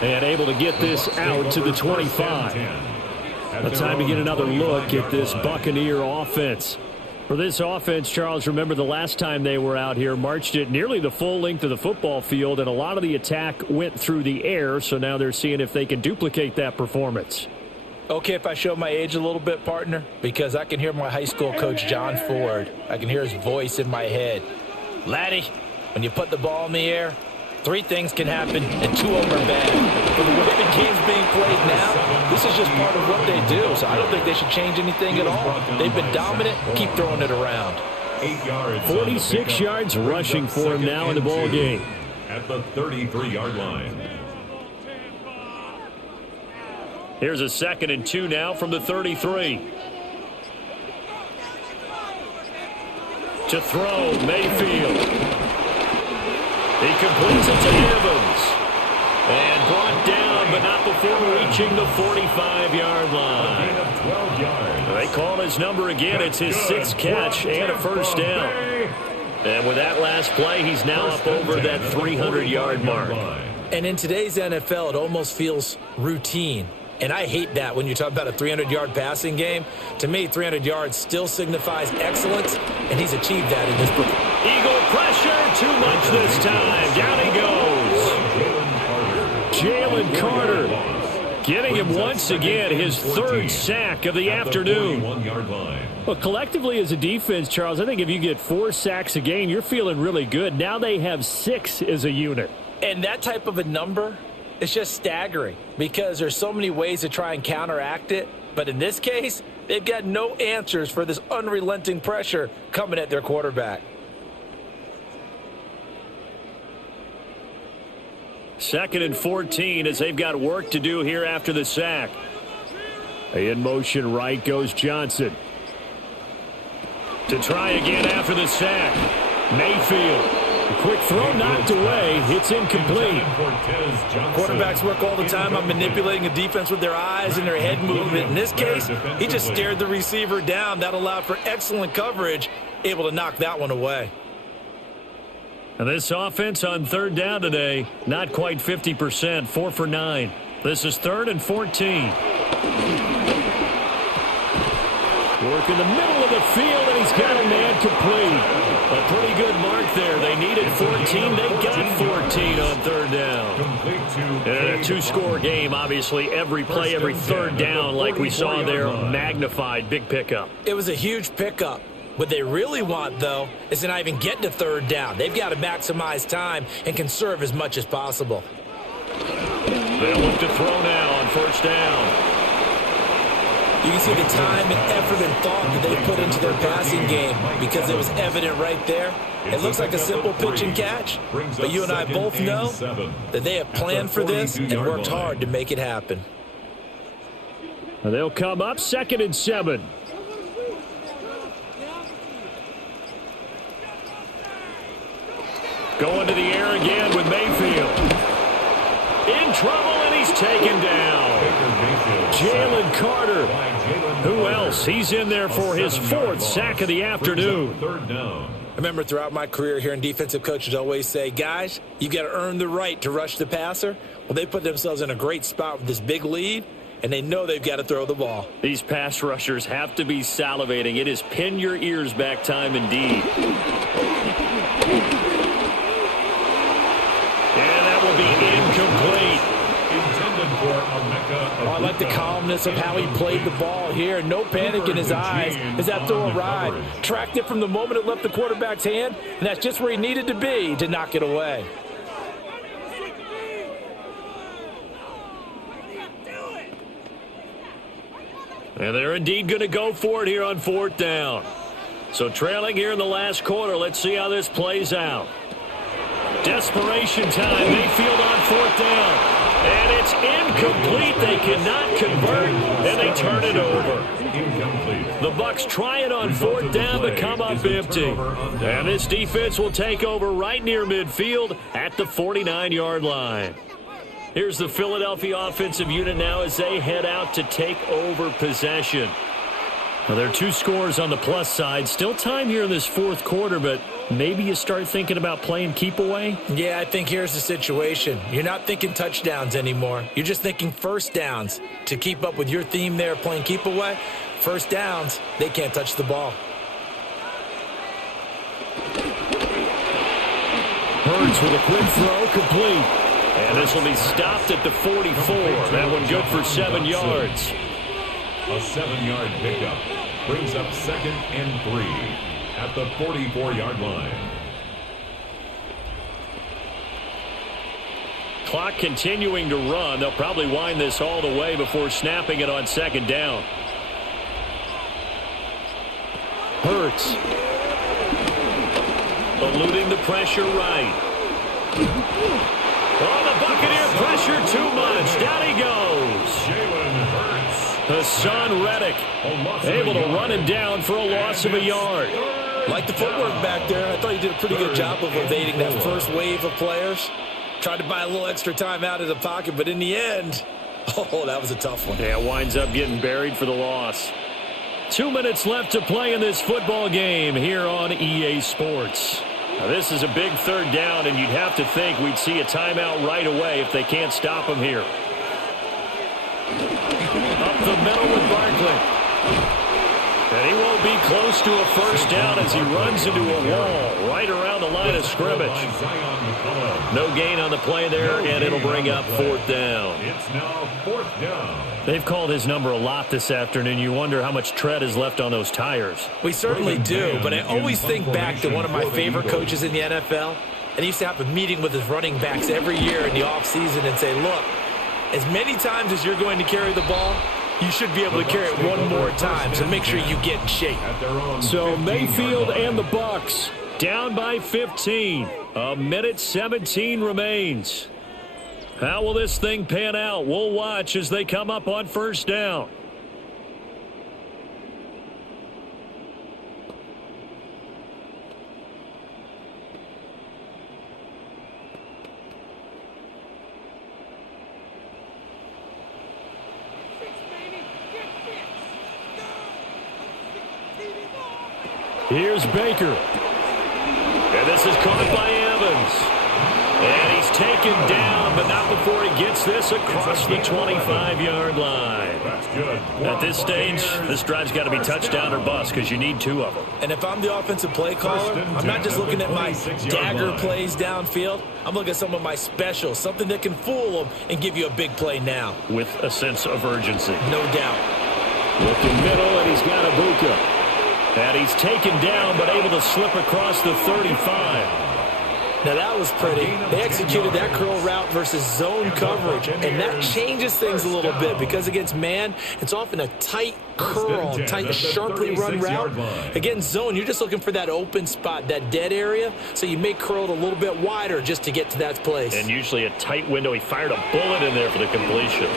And able to get this out to the 25. A time to get another look at this Buccaneer offense. For this offense, Charles, remember the last time they were out here, marched it nearly the full length of the football field, and a lot of the attack went through the air, so now they're seeing if they can duplicate that performance. Okay, if I show my age a little bit, partner, because I can hear my high school coach, John Ford. I can hear his voice in my head. Laddie, when you put the ball in the air, 3 things can happen, and 2 of them are bad. For the way the game's being played now, this is just part of what they do, so I don't think they should change anything at all. They've been dominant. Keep throwing it around. 46 yards rushing for him now in the ball game. At the 33-yard line. Here's a 2nd and 2 now from the 33. To throw, Mayfield. He completes it to Evans. And brought down, but not before reaching the 45-yard line. 12 yards. They call his number again. It's his 6th catch and a first down. And with that last play, he's now up over that 300-yard mark. And in today's NFL, it almost feels routine. And I hate that when you talk about a 300-yard passing game. To me, 300 yards still signifies excellence, and he's achieved that in this book. Eagle pressure, too much this time. Down he goes. Jalen Carter getting him once again his 3rd sack of the afternoon. Well, collectively as a defense, Charles, I think if you get 4 sacks a game, you're feeling really good. Now they have 6 as a unit. And that type of a number, it's just staggering because there's so many ways to try and counteract it. But in this case, they've got no answers for this unrelenting pressure coming at their quarterback. 2nd and 14 as they've got work to do here after the sack. In motion right goes Johnson. To try again after the sack. Mayfield. Quick throw knocked away. It's incomplete. Quarterbacks work all the time on manipulating a defense with their eyes and their head movement. In this case, he just stared the receiver down. That allowed for excellent coverage, able to knock that one away. And this offense on third down today, not quite 50%, 4 for 9. This is 3rd and 14. Work in the middle of the field, and he's got a man complete. A pretty good mark there. They needed 14. They got 14 on third down. And a two-score game, obviously. Every play, every third down, like we saw there, magnified. Big pickup. It was a huge pickup. What they really want, though, is to not even get to third down. They've got to maximize time and conserve as much as possible. They'll look to throw now on first down. You can see the time and effort and thought that they put into their passing game because it was evident right there. It looks like a simple pitch and catch, but you and I both know that they have planned for this and worked hard to make it happen. They'll come up 2nd and 7. Going to the air again with Mayfield. In trouble, and he's taken down. Jalen Carter. Who else? He's in there for his 4th sack of the afternoon. I remember throughout my career hearing defensive coaches always say, guys, you got to earn the right to rush the passer. Well, they put themselves in a great spot with this big lead, and they know they've got to throw the ball. These pass rushers have to be salivating. It is pin your ears back time indeed. And that will be incomplete. I like the calmness of how he played the ball here. No panic in his eyes as that throw arrived. Tracked it from the moment it left the quarterback's hand, and that's just where he needed to be to knock it away. And they're indeed going to go for it here on 4th down. So trailing here in the last quarter. Let's see how this plays out. Desperation time. Mayfield on 4th down. And it's incomplete. They cannot convert, and they turn it over. The Bucs try it on 4th down to come up empty. And this defense will take over right near midfield at the 49-yard line. Here's the Philadelphia offensive unit now as they head out to take over possession. Now, there are 2 scores on the plus side. Still time here in this 4th quarter, but maybe you start thinking about playing keep away? Yeah, I think here's the situation. You're not thinking touchdowns anymore. You're just thinking first downs. To keep up with your theme there, playing keep away, first downs, they can't touch the ball. Hurts with a quick throw, complete. And this will be stopped at the 44. That one good for 7 yards. A 7-yard pickup brings up 2nd and 3 at the 44-yard line. Clock continuing to run. They'll probably wind this all the way before snapping it on 2nd down. Hurts. Eluding the pressure right. Oh, the Buccaneer pressure too much. Down he goes. Jalen Hurts. Hassan Reddick able to run him down for a loss of a yard. Like the footwork back there, I thought he did a pretty good job of evading that first wave of players. Tried to buy a little extra time out of the pocket, but in the end, oh, that was a tough one. Yeah, winds up getting buried for the loss. 2 minutes left to play in this football game here on EA Sports. Now, this is a big 3rd down, and you'd have to think we'd see a timeout right away if they can't stop him here. Up the middle with Barkley. And he won't be close to a first down as he runs into a wall right around the line of scrimmage. No gain on the play there, and it'll bring up 4th down. It's now 4th down. They've called his number a lot this afternoon. You wonder how much tread is left on those tires. We certainly do, but I always think back to one of my favorite coaches in the NFL. And he used to have a meeting with his running backs every year in the offseason and say, look, as many times as you're going to carry the ball, you should be able to carry it one more time, so make sure you get in shape. So Mayfield and the Bucs down by 15. A minute 17 remains. How will this thing pan out? We'll watch as they come up on first down. Here's Baker. And this is caught by Evans. And he's taken down, but not before he gets this across the 25-yard line. That's good. At this stage, this drive's got to be touchdown or bust because you need 2 of them. And if I'm the offensive play caller, I'm not just looking at my dagger plays downfield. I'm looking at some of my specials, something that can fool them and give you a big play now. With a sense of urgency. No doubt. Looking middle, and he's got Ibuka. And he's taken down, but able to slip across the 35. Now that was pretty. They executed that curl route versus zone coverage, and that changes things a little bit because against man, it's often a tight curl, tight, sharply run route. Against zone, you're just looking for that open spot, that dead area, so you may curl it a little bit wider just to get to that place. And usually a tight window. He fired a bullet in there for the completion.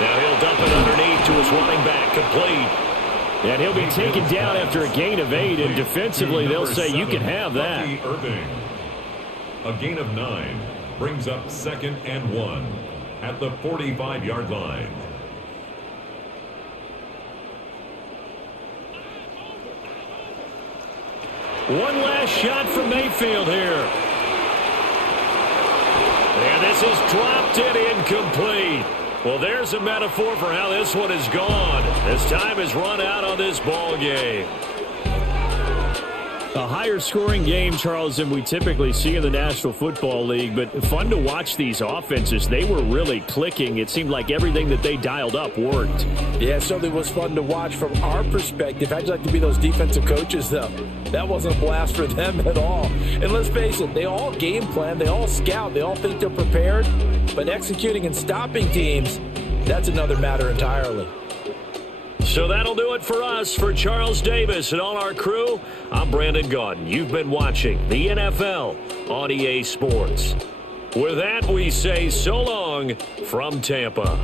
Now he'll dump it underneath to his running back, complete. And he'll be taken down after a gain of 8, and defensively they'll say you can have that. A gain of 9 brings up 2nd and 1 at the 45-yard line. One last shot from Mayfield here. And this is dropped and incomplete. Well, there's a metaphor for how this one is gone. As time has run out on this ball game. A higher scoring game, Charles, than we typically see in the National Football League, but fun to watch these offenses. They were really clicking. It seemed like everything that they dialed up worked. Yeah, it certainly was fun to watch from our perspective. How'd you like to be those defensive coaches, though? That wasn't a blast for them at all. And let's face it, they all game plan, they all scout, they all think they're prepared, but executing and stopping teams, that's another matter entirely. So that'll do it for us. For Charles Davis and all our crew, I'm Brandon Gaudin. You've been watching the NFL on EA Sports. With that, we say so long from Tampa.